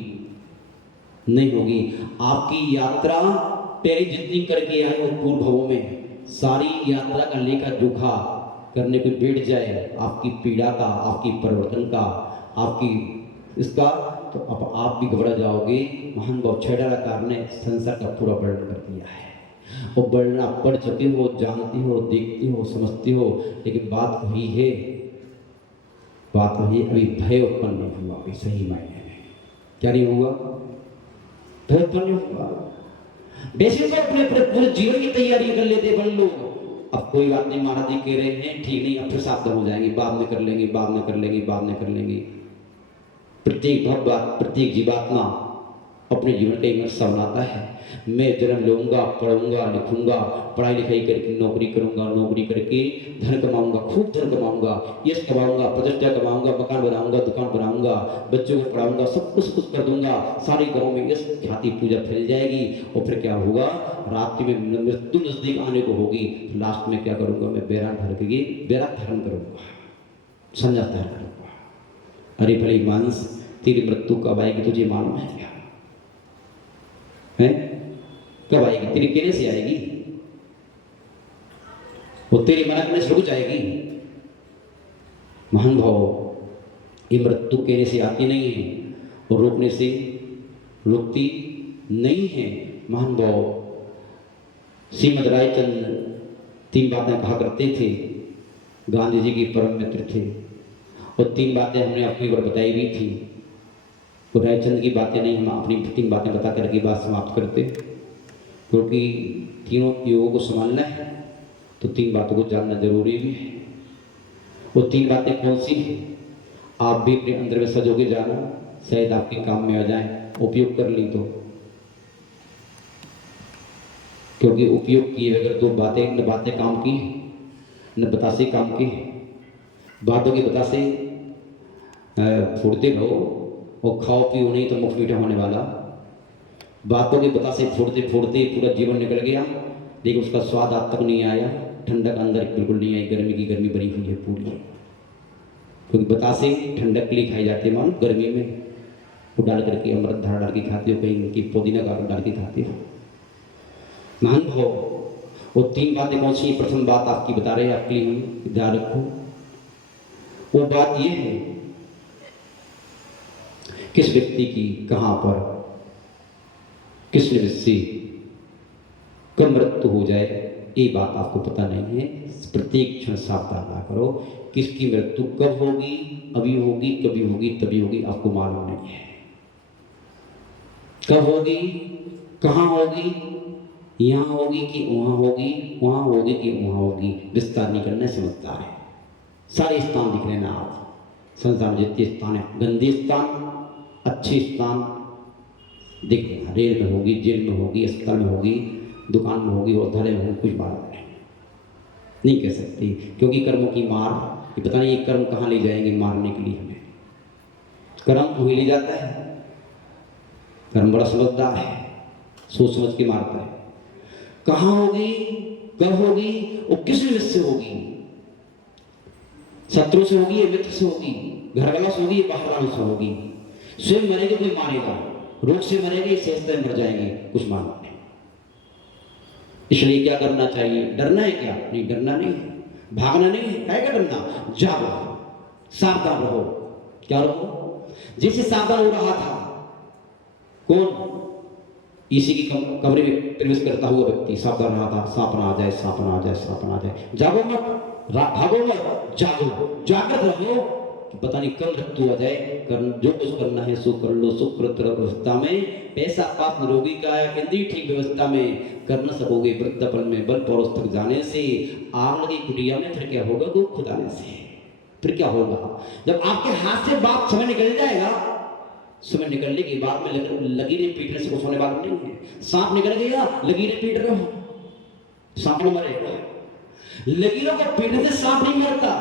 नहीं होगी। आपकी यात्रा पहले जितनी करके आए हो पूर्व भवों में, सारी यात्रा का लेखा जोखा करने को बैठ जाए, आपकी पीड़ा का, आपकी परिवर्तन का, आपकी इसका, तो अब आप भी घबरा जाओगे। महान भाव छेड़ाकार ने संसार का पूरा वर्णन कर दिया है, और वर्णना पढ़ चुके हो, जानते हो, देखते हो, समझते हो, लेकिन बात वही है, बात वही, अभी भय उत्पन्न नहीं हुआ। अभी सही मायने में क्या नहीं हुआ? भय उत्पन्न नहीं हुआ। वैसे तो अपने पूरे जीवन की तैयारी कर लेते बड़े लोग, अब कोई बात नहीं, महाराज जी कह रहे हैं ठीक नहीं, अब फिर सावधान हो जाएंगे, बाद में कर लेंगे, बाद में कर लेंगे, बाद में कर लेंगे। प्रत्येक भक्त, प्रत्येक जीवात्मा अपने जीवन का एक नक्शा बनाता है। मैं जन्म लूँगा, पढ़ूंगा, लिखूंगा, पढ़ाई लिखाई करके नौकरी करूंगा, नौकरी करके धन कमाऊंगा, खूब धन कमाऊंगा, यश कमाऊंगा, प्रतिष्ठा कमाऊंगा, मकान बनाऊंगा, दुकान बनाऊंगा, बच्चों को पढ़ाऊंगा, सब कुछ कर दूंगा, सारे गांव में यश ख्याति पूजा फैल जाएगी। और फिर क्या होगा, रात में मृत्यु नजदीक आने को होगी। लास्ट में क्या करूंगा, मैं बैराग धारण करूंगा, संन्यास धारण करूंगा। अरे भले मानस, तेरी मृत्यु कब आएगी तुझे मालूम है क्या? है कब आएगी? तेरी कहने से आएगी, वो तेरी मना करने से रुक जाएगी। महान भाव, ये मृत्यु कहने से आती नहीं है और रोकने से रुकती नहीं है। महान भाव, श्रीमद रायचंद 3 बातें कहा करते थे, गांधी जी के परम मित्र थे, और 3 बातें हमने अपनी ओर बताई भी थी। तो रायचंद की बातें नहीं, हम अपनी 3 बातें बता करके बात समाप्त करते, क्योंकि तीनों युगों को संभालना है तो 3 बातों को जानना जरूरी भी है। वो 3 बातें कौन सी हैं? आप भी अपने अंदर में सजोगे जाना, शायद आपके काम में आ जाए, उपयोग कर ली तो। क्योंकि उपयोग किए अगर 2 बातें, न बातें काम की न बतासे काम की। बातों की बतासे फूटते रहो और खाओ पियो नहीं तो मुख मीठा होने वाला। बातों के बतासे फोड़ते फोड़ते पूरा जीवन निकल गया, लेकिन उसका स्वाद आज तक नहीं आया, ठंडक अंदर बिल्कुल नहीं आई, गर्मी की गर्मी बनी हुई है पूरी। क्योंकि बतासे ठंडक के लिए खाई जाती है, मानो गर्मी में वो डाल करके अमृत धारा डाल के खाते हो, कहीं की पुदीना का डाल के खाते हो। महान भाव, वो 3 बातें कौन सी? प्रथम बात आपकी बता रहे हैं, आपके लिए हम ध्यान रखो। वो बात ये है, किस व्यक्ति की कहाँ पर किस निमित्त से कब मृत्यु हो जाए, ये बात आपको पता नहीं है। प्रत्येक क्षण सावधान ना करो, किसकी मृत्यु कब होगी, अभी होगी, कभी होगी, तभी होगी, आपको मालूम नहीं है। कब होगी, कहाँ होगी, यहाँ होगी कि वहाँ होगी, वहाँ होगी कि वहाँ होगी, विस्तार नहीं करना, समझदार है। सारे स्थान दिख रहे ना आप, संसार में जितने स्थान है, गंदे स्थान, अच्छे स्थान दिख रहे हैं। रेल में होगी, जेल में होगी, अस्पताल में होगी, दुकान में होगी, औषधालय में होगी, कुछ बात नहीं कह सकती, क्योंकि कर्मों की मार, ये पता नहीं ये कर्म कहाँ ले जाएंगे मारने के लिए हमें। कर्म वही ले जाता है, कर्म बड़ा समझदार है, सोच समझ के मारता है। कहाँ होगी, कब होगी, और किस निमित्त से होगी, शत्रु से होगी या मित्र से होगी, घर वालों से होगी या बाहर वालों से होगी। स्वयं मरेंगे कोई मारेगा, रोग से मरेंगे, सहजता मर जाएंगे, कुछ मालूम नहीं। इसलिए क्या करना चाहिए? डरना है क्या? नहीं, डरना नहीं है, भागना नहीं है, क्या डरना? जागो, सावधान रहो। क्या रहो? जिससे सावधान हो रहा था कौन? इसी की कमरे में प्रवेश करता हुआ व्यक्ति सावधान रहा था, सांप ना आ जाए, सांप ना आ जाए, सांप ना आ जाए। जागो मत, भागो मत, जागो, जागृत रहो, पता नहीं कल मृत्यु आ जाए। जो कुछ करना है सो कर लो, सुकृत अवस्था में, पैसा पाप निरोगी का इंद्रिय ठीक व्यवस्था में कर न सकोगे। वृद्धापन में बल पौरुष थक जाने से, आग लगी कुटिया में फिर क्या होगा? दुख खुदाने से फिर क्या होगा? जब आपके हाथ से बात समय निकल जाएगा, समय निकलने के बाद में लकीरें पीटने से कुछ होने वाला नहीं है। सांप निकल गया, लकीरें पीट रहे हो, सांप नहीं मरेगा। लकीरों को पीटने से सांप नहीं मरता।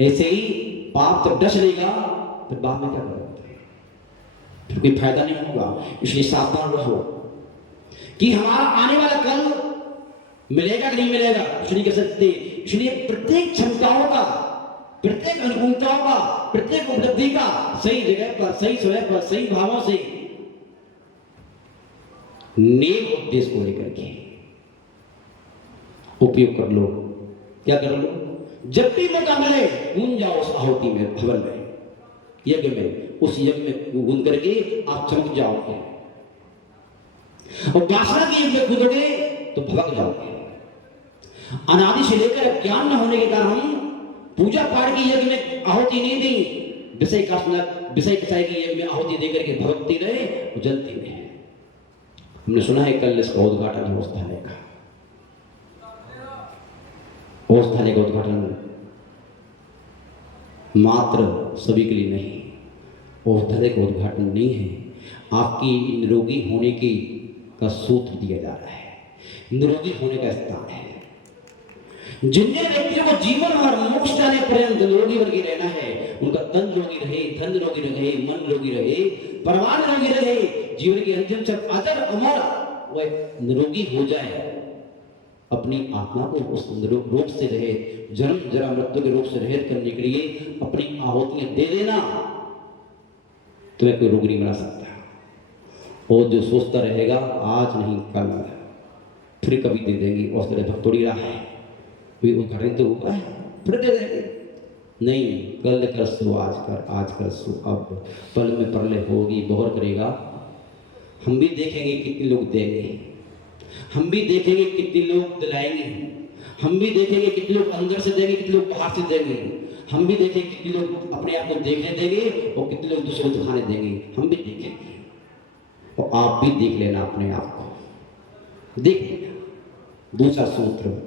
ऐसे ही पाप जब डस लेगा फिर बाद में क्या करोगे? फिर कोई फायदा नहीं होगा। इसलिए सावधान रहो कि हमारा आने वाला कल मिलेगा कि नहीं मिलेगा, कुछ नहीं कह सकते। इसलिए प्रत्येक क्षमताओं का, प्रत्येक अनुकूलताओं का, प्रत्येक उपलब्धि का सही जगह पर, सही समय पर, सही भावों से, नेक उद्देश्य को लेकर के उपयोग कर लो। क्या कर लो? जब भी मौका मिले कूद जाओ उस आहुति में, हवन में, यज्ञ में, उस यज्ञ में कूद करके आप चमक जाओगे। और वासना के यज्ञ में कूदोगे तो भटक जाओगे। अनादि से लेकर ज्ञान न होने के कारण पूजा पाठ के यज्ञ में आहुति नहीं दी, विषय कसाई के यज्ञ में आहुति देकर के भटकती रहे, जलती रहे। हमने सुना है कल इसका उद्घाटन है औषधालय का, औषधालय का उद्घाटन मात्र सभी के लिए नहीं, औषधालय का उद्घाटन नहीं है, आपकी निरोगी होने की का सूत्र दिया जा रहा है। निरोगी होने का स्थान है। जिन जिन व्यक्तियों को जीवन और मोक्ष जाने पर्यंत निरोगी बन के रहना है, उनका तन निरोगी रहे, धन निरोगी रहे, मन निरोगी रहे, परिवार निरोगी रहे, जीवन के अंतिम क्षण अजर अमर वह निरोगी हो जाए, अपनी आत्मा को उस रोग से रहित, जन्म जरा मृत्यु के रोग से रहित करने के लिए अपनी आहुतियां दे देना। तुम्हें कोई रोग नहीं बना सकता। और जो सोचता रहेगा आज नहीं कल फिर कभी दे देंगे, और उसके लिए थोड़ी राह है, वो करें तो होगा फिर दे देंगे। नहीं, कल कर सो आज कर, आज कर सो अब, पल में परले होगी बहुर करेगा। हम भी देखेंगे कितने लोग देंगे, हम भी देखेंगे कितने लोग दिलाएंगे, हम भी देखेंगे कितने लोग अंदर से देंगे, कितने लोग बाहर से देंगे, हम भी देखेंगे कितने लोग अपने आप को देखने देंगे और कितने लोग दूसरों को दिखाने देंगे। हम भी देखेंगे और आप भी देख लेना अपने आप को, देख लेना। दूसरा सूत्र,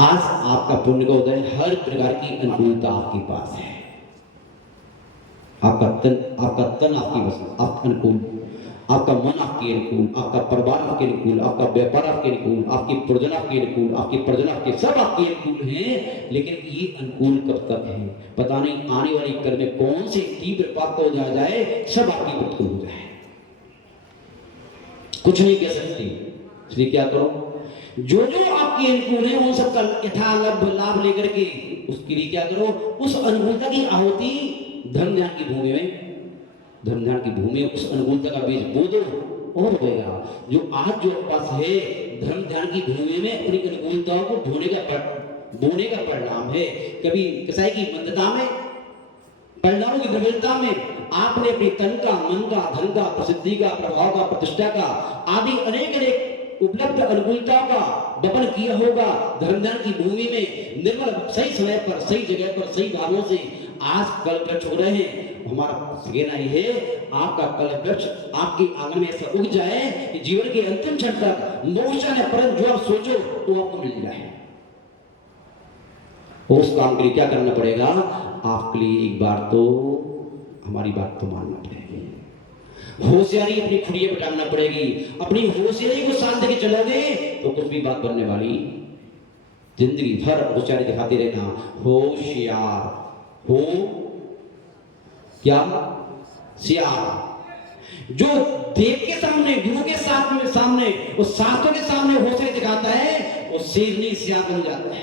आज आपका पुण्य का उदय, हर प्रकार की अनुकूलता आपके पास है। आपका तन आपकी वस्तु आप अनुकूल, आपका मन आपके अनुकूल, आपका परिवार आपके अनुकूल, आपका व्यापार आपके अनुकूल, आपकी प्रजन आपके अनुकूल, आपकी प्रजन आपके सब आपके अनुकूल हैं। लेकिन ये अनुकूल कब तक है पता नहीं, आने वाली कल में कौन से तीव्र पाप को जा जाए, सब आपकी प्रतिकूल हो जाए, कुछ नहीं कह सकती। इसलिए क्या करो, जो जो आपके अनुकूल है उन सबका यथालाभ लाभ लेकर के उसके लिए क्या करो, उस अनुकूलता की आहुति धर्म ध्यान की भूमि में, धर्म ध्यान की भूमि में उस अनुकूलता का बीज बो दो और होगा। जो आज जो पास है धर्म ध्यान की भूमि में अपनी अनुकूलताओं को बोने का परिणाम है। कभी कसाई की मंदता में, परिणामों की दुर्बलता में आपने अपने तन का, मन का, धन का, प्रसिद्धि का, प्रभाव का, प्रतिष्ठा का आदि अनेक उपलब्ध अनुकूलताओं का वपन किया होगा। धर्म ध्यान की भूमि में निर्मल सही समय पर, सही जगह पर, सही भावों से आज कल वृक्ष हो रहे हैं। हमारा कहना ये है, आपका कल वृक्ष आपके आंगन में ऐसा उग जाए कि जीवन के अंतिम क्षण तक मोक्ष जाने परंतु जो आप सोचो तो आपको मिल जाए। उस काम के लिए क्या करना पड़ेगा, आपके लिए एक बार तो हमारी बात तो मानना पड़ेगी, होशियारी अपनी खुड़िया पर डालना पड़ेगी। अपनी होशियारी को साथ देके चलोगे तो कुछ भी बात बनने वाली, जिंदगी भर होशियारी दिखाते रहना। होशियार हो क्या सियार, जो देव के सामने, गुरु के सामने उस शास्त्रों के सामने होशियारी दिखाता है वो शेर नहीं सियार बन जाता है।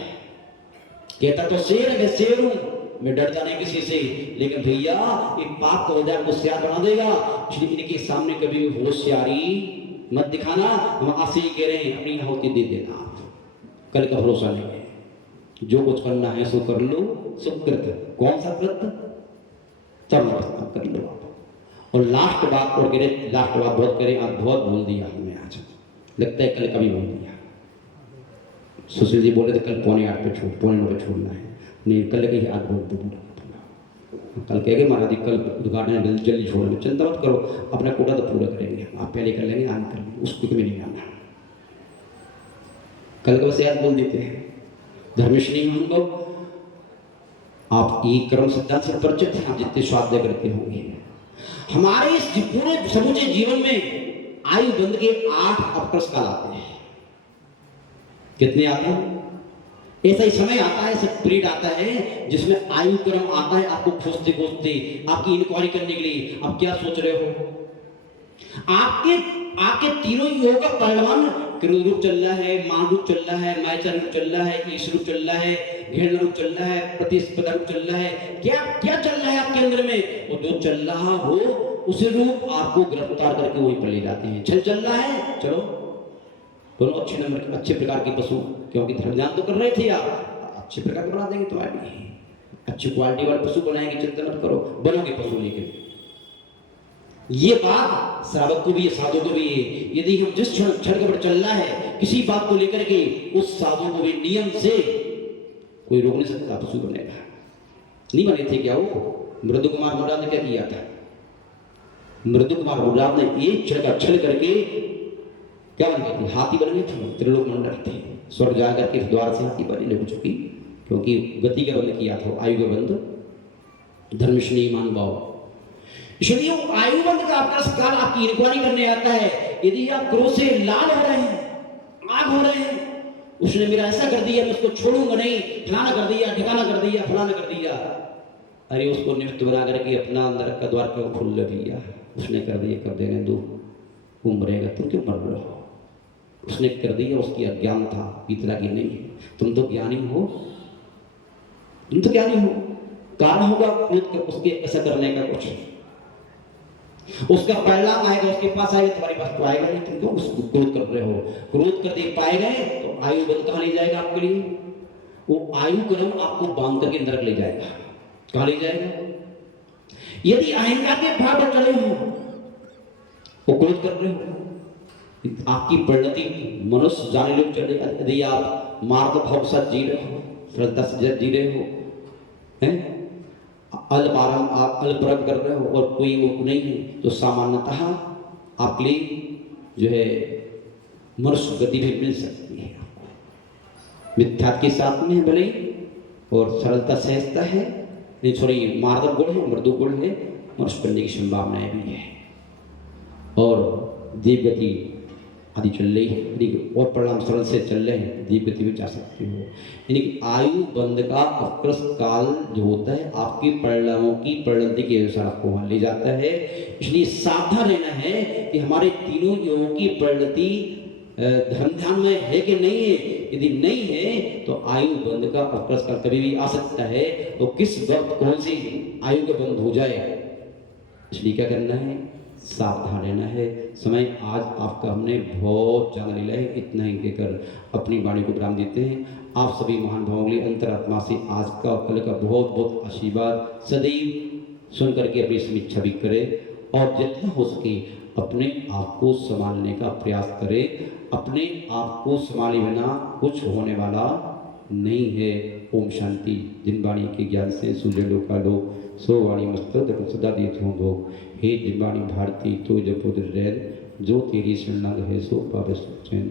कहता तो शेर है, मैं शेर हूं, मैं डरता नहीं किसी से, लेकिन भैया एक पाप का उदय को सियार बना देगा। इसलिए इनके सामने कभी होशियारी मत दिखाना। हम आपसे ही कह रहे हैं, अपनी आहुति दे देना, कल का भरोसा नहीं है। जो कुछ करना है सो कर लो, सुकृत। कौन सा कृत, तब कर लो। और लास्ट बात और लास्ट बात बहुत करें, आज बहुत बोल दिया हमने, आज लगता है कल कभी बोल दिया। सुशील जी बोले थे कल 7:45 पे पौने 9 पे छोड़ना है, नहीं कल कहीं आज बोल दो, कल कह गए महाराज कल उद्घाटन जल्दी छोड़ेंगे। चिंता मत करो, अपना कोटा तो पूरा करेंगे, आप पहले कर लेंगे, आज कर लेंगे, उसको में नहीं आना। कल का बस याद बोल देते हैं। धर्मश्री में उनको आप एक कर्म सिद्धांत से परिचित हैं, आप जितने स्वाध्याय करते होंगे। हमारे इस पूरे समूचे जीवन में आयु बंध के 8 अपकर्ष काल आते हैं। कितने आते हैं? ऐसा ही समय आता है, ऐसा पीरियड आता है जिसमें आयु क्रम आता है आपको खोजते खोजते, आपकी इंक्वायरी करने के लिए आप क्या सोच रहे हो। आपके तीनों योग का परिणाम क्रोध रूप चल रहा है, मान रूप चल रहा है, मायाचार रूप चल रहा है, ईश रूप चल रहा है, घृणा रूप चल रहा है, प्रतिस्पर्धा रूप चल रहा है। क्या चल रहा है आपके अंदर में, और जो चल रहा हो उसे रूप आपको गिरफ्तार करके वहीं पर ले जाते हैं। चल रहा है, चलो दोनों अच्छे नंबर के, अच्छे प्रकार के पशु, क्योंकि धर्म ध्यान तो कर रहे थे आप, अच्छे प्रकार के बना देंगे तुम्हारे लिए, अच्छी क्वालिटी वाले पशु बनाएंगे, चिंता मत करो, बनोगे पशु लेके। ये बात श्रावक को भी, साधु को भी है। यदि हम जिस क्षण पर चल रहा है किसी बात को लेकर के, उस साधु को भी नियम से कोई रोक नहीं सकता, पशु बनेगा। नहीं बने थे क्या वो? मृदु कुमार मुराद ने क्या किया था? मृदु कुमार मुराद ने एक क्षण का छल करके क्या बन गए थे? हाथी बन गए थे, त्रिलोक मंडल थे। स्वर्ग जाकर के द्वार से हाथी बने हो चुकी, क्योंकि गति का बंद किया था, आयु का बंद, धर्मश्री मान भाव इसलिए वो आयुबंध का आपका काल आपकी इंक्वायरी करने आता है। यदि आप क्रोध से लाल हो रहे हैं, आग हो रहे हैं, उसने मेरा ऐसा कर दिया, मैं उसको छोड़ूंगा नहीं, फलाना कर दिया, ठिकाना कर दिया, फलाना कर दिया, अरे उसको निमित्त बना करके अपना अंदर का द्वार क्यों खोल दिया, उसने कर दिया, कर देने दो, वो मरेगा, तुम क्यों मर रहे हो? उसने कर दिया, उसकी अज्ञान था, इतना की नहीं। तुम तो ज्ञानी हो, तुम तो ज्ञानी हो, कारण होगा उसके ऐसा करने का कुछ, उसका परिणाम आएगा, उसके पास आएगा, तुम्हारे पास तो आएगा नहीं। तुम क्यों उसको क्रोध कर रहे हो? क्रोध कर दे पाए गए तो आयु बल कहाँ ले जाएगा आपके लिए? वो आयु क्रम आपको बांध करके नरक ले जाएगा। कहाँ ले जाएगा? यदि अहंकार के भाव पर चले हो, वो क्रोध कर रहे हो, आपकी परिणति मनुष्य जाने लोग चले। यदि आप मार्ग भाव के साथ जी रहे हो, श्रद्धा से जी रहे हो, हैं अल्पारम आप अल्परम कर रहे हो और कोई वो नहीं है, तो सामान्यतः आपके लिए जो है मनुष्य गति भी मिल सकती है। मिथ्या के साथ में है भले और सरलता सहजता है, नहीं थोड़ी मार्दव गुण है, मृदु गुण है, मनुष्य बनने की संभावनाएं भी है और देव गति आदि चल रही है और परिणाम सरल से चल रहे हैं, देव गति में जा सकते हो। यानी कि आयु बंध का उत्कृष्ट काल जो होता है आपकी परिणामों की परिणति के अनुसार आपको वहां ले जाता है। इसलिए सावधान रहना है कि हमारे तीनों योगों की परिणति धर्म ध्यान में है कि नहीं है। यदि नहीं है तो आयु बंध का उत्कृष्ट काल कभी भी आ सकता है, तो किस वक्त कौन सी आयु का बंध हो जाए, इसलिए क्या करना है, सावधान रहना है। समय आज आपका हमने बहुत जान लिया है, इतना ही देकर अपनी वाणी को विराम देते हैं। आप सभी महान भावों के लिए अंतरात्मा से आज का कल का बहुत बहुत आशीर्वाद सदैव सुन करके अपनी समीक्षा भी करें और जितना हो सके अपने आप को संभालने का प्रयास करें। अपने आप को संभाले बिना कुछ होने वाला नहीं है। ओम शांति। जिन वाणी के ज्ञान से सूर्य लोकालोक सो वाणी मस्तक सदा देत हों भोग। हे जिनवाणी भारती तो जपुत्र रैन जो तेरी शरणागत है सो पावे सुचैन।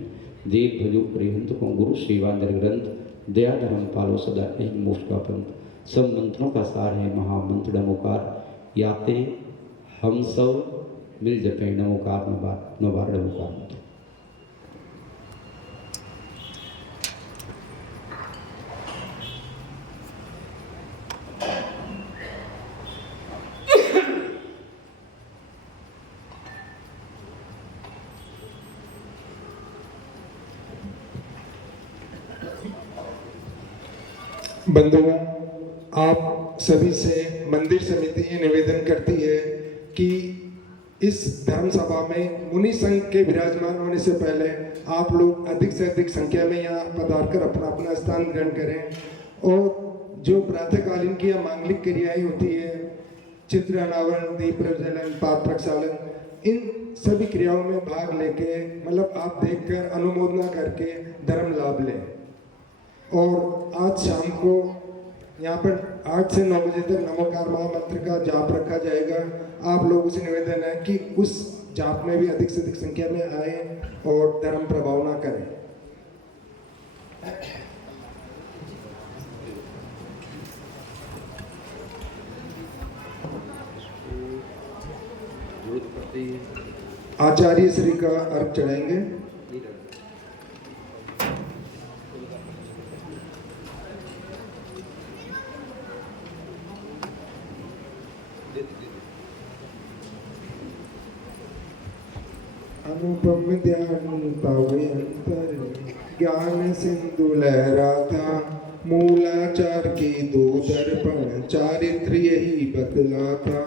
देव भजो परिहंत को गुरु सेवा निर्ग्रंथ दया धर्म पालो सदा यही मोक्ष का पंथ। सब मंत्रों का सार है महामंत्र नमोकार। याते हम सब मिल जपे नमोकार नवार नमोकार। बंधुओं, आप सभी से मंदिर समिति ये निवेदन करती है कि इस धर्म सभा में मुनि संघ के विराजमान होने से पहले आप लोग अधिक से अधिक संख्या में यहाँ पधार कर अपना अपना स्थान ग्रहण करें और जो प्रातःकालीन की या मांगलिक क्रियाएं होती है, चित्र अनावरण, दीप प्रज्वलन, पाठ प्रक्षालन, इन सभी क्रियाओं में भाग लेके मतलब आप देखकर अनुमोदना करके धर्म लाभ लें। और आज शाम को यहाँ पर 8 से 9 बजे तक नमोकार महामंत्र का जाप रखा जाएगा। आप लोगों से निवेदन है कि उस जाप में भी अधिक से अधिक संख्या में आए और धर्म प्रभाव ना करें। आचार्य श्री का अर्घ चढ़ाएंगे। अनुपम ध्यान पावे अंतर ज्ञान सिंधु लहराता। मूलाचार के 2 दर्पण चारित्र यही बतलाता।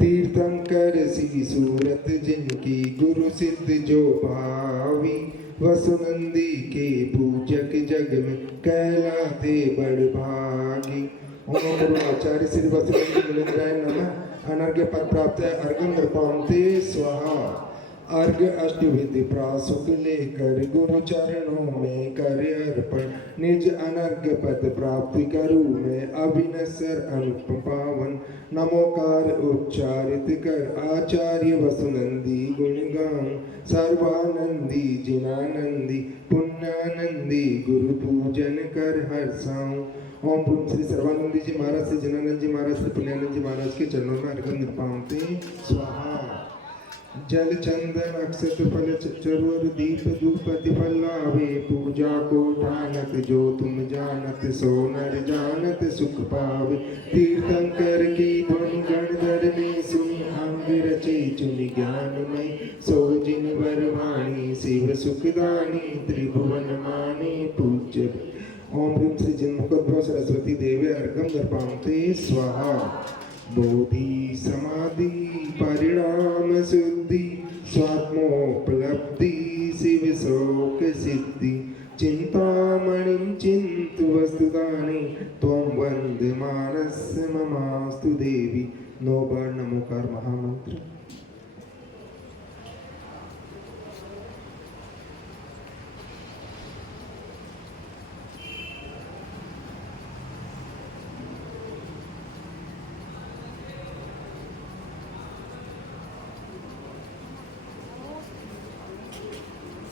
तीर्थंकर सी सूरत जिनकी गुरु सिद्ध जो भावी। वसुनंदी के पूजक जग में कहलाते बड़ भागी। ओम आचार्य श्री वसुनंदी मिलिंद्राय नमः। अनर्घ्य पद प्राप्त है अर्घ्यं नृपान्ते स्वाहा। अर्घ अष्टविधि प्रासुक लेकर गुरु चरणों में कर अर्पण। निज अनर्घ्य पद प्राप्ति करूँ मैं अभिनसर अनुप पावन। नमोकार उच्चारित कर आचार्य वसुनंदी गुणगान। सर्वानंदी जिनानंदी पुण्य पुण्यानंदी गुरु पूजन कर हर्षाऊं। ओम पूर्व श्री सर्वानंदी जी महाराज, श्री जनानंद जी महाराज, श्री पुण्यानंद जी महाराज के चरणों में अर्घ्य निपाते स्वाहा। जल चंदन अक्षत फल चरुअर दीप धूप फल लावे, पूजा को ठानत जो तुम जानत, सो नर जानत सुख पावे। तीर्थंकर की ध्वनि गणधर में सुनी, अंग रचे चुनि ज्ञानमय, सो जिन वरवाणी शिव सुखदानी, त्रिभुवन माने पूज्य। ओम ह्रीं श्री जन्मुखोद्भव सरस्वती देवे अर्घ्यं दर्पयामि स्वाहा। बोधि समाधि परिणाम शुद्धि, स्वात्मोपलब्धि शिव शोक सिद्धि, चिंतामणिं चिन्तु वस्तुदानि, त्वं वन्दे मानस्य ममास्तु देवी। 9 बार नमोकार महामंत्र।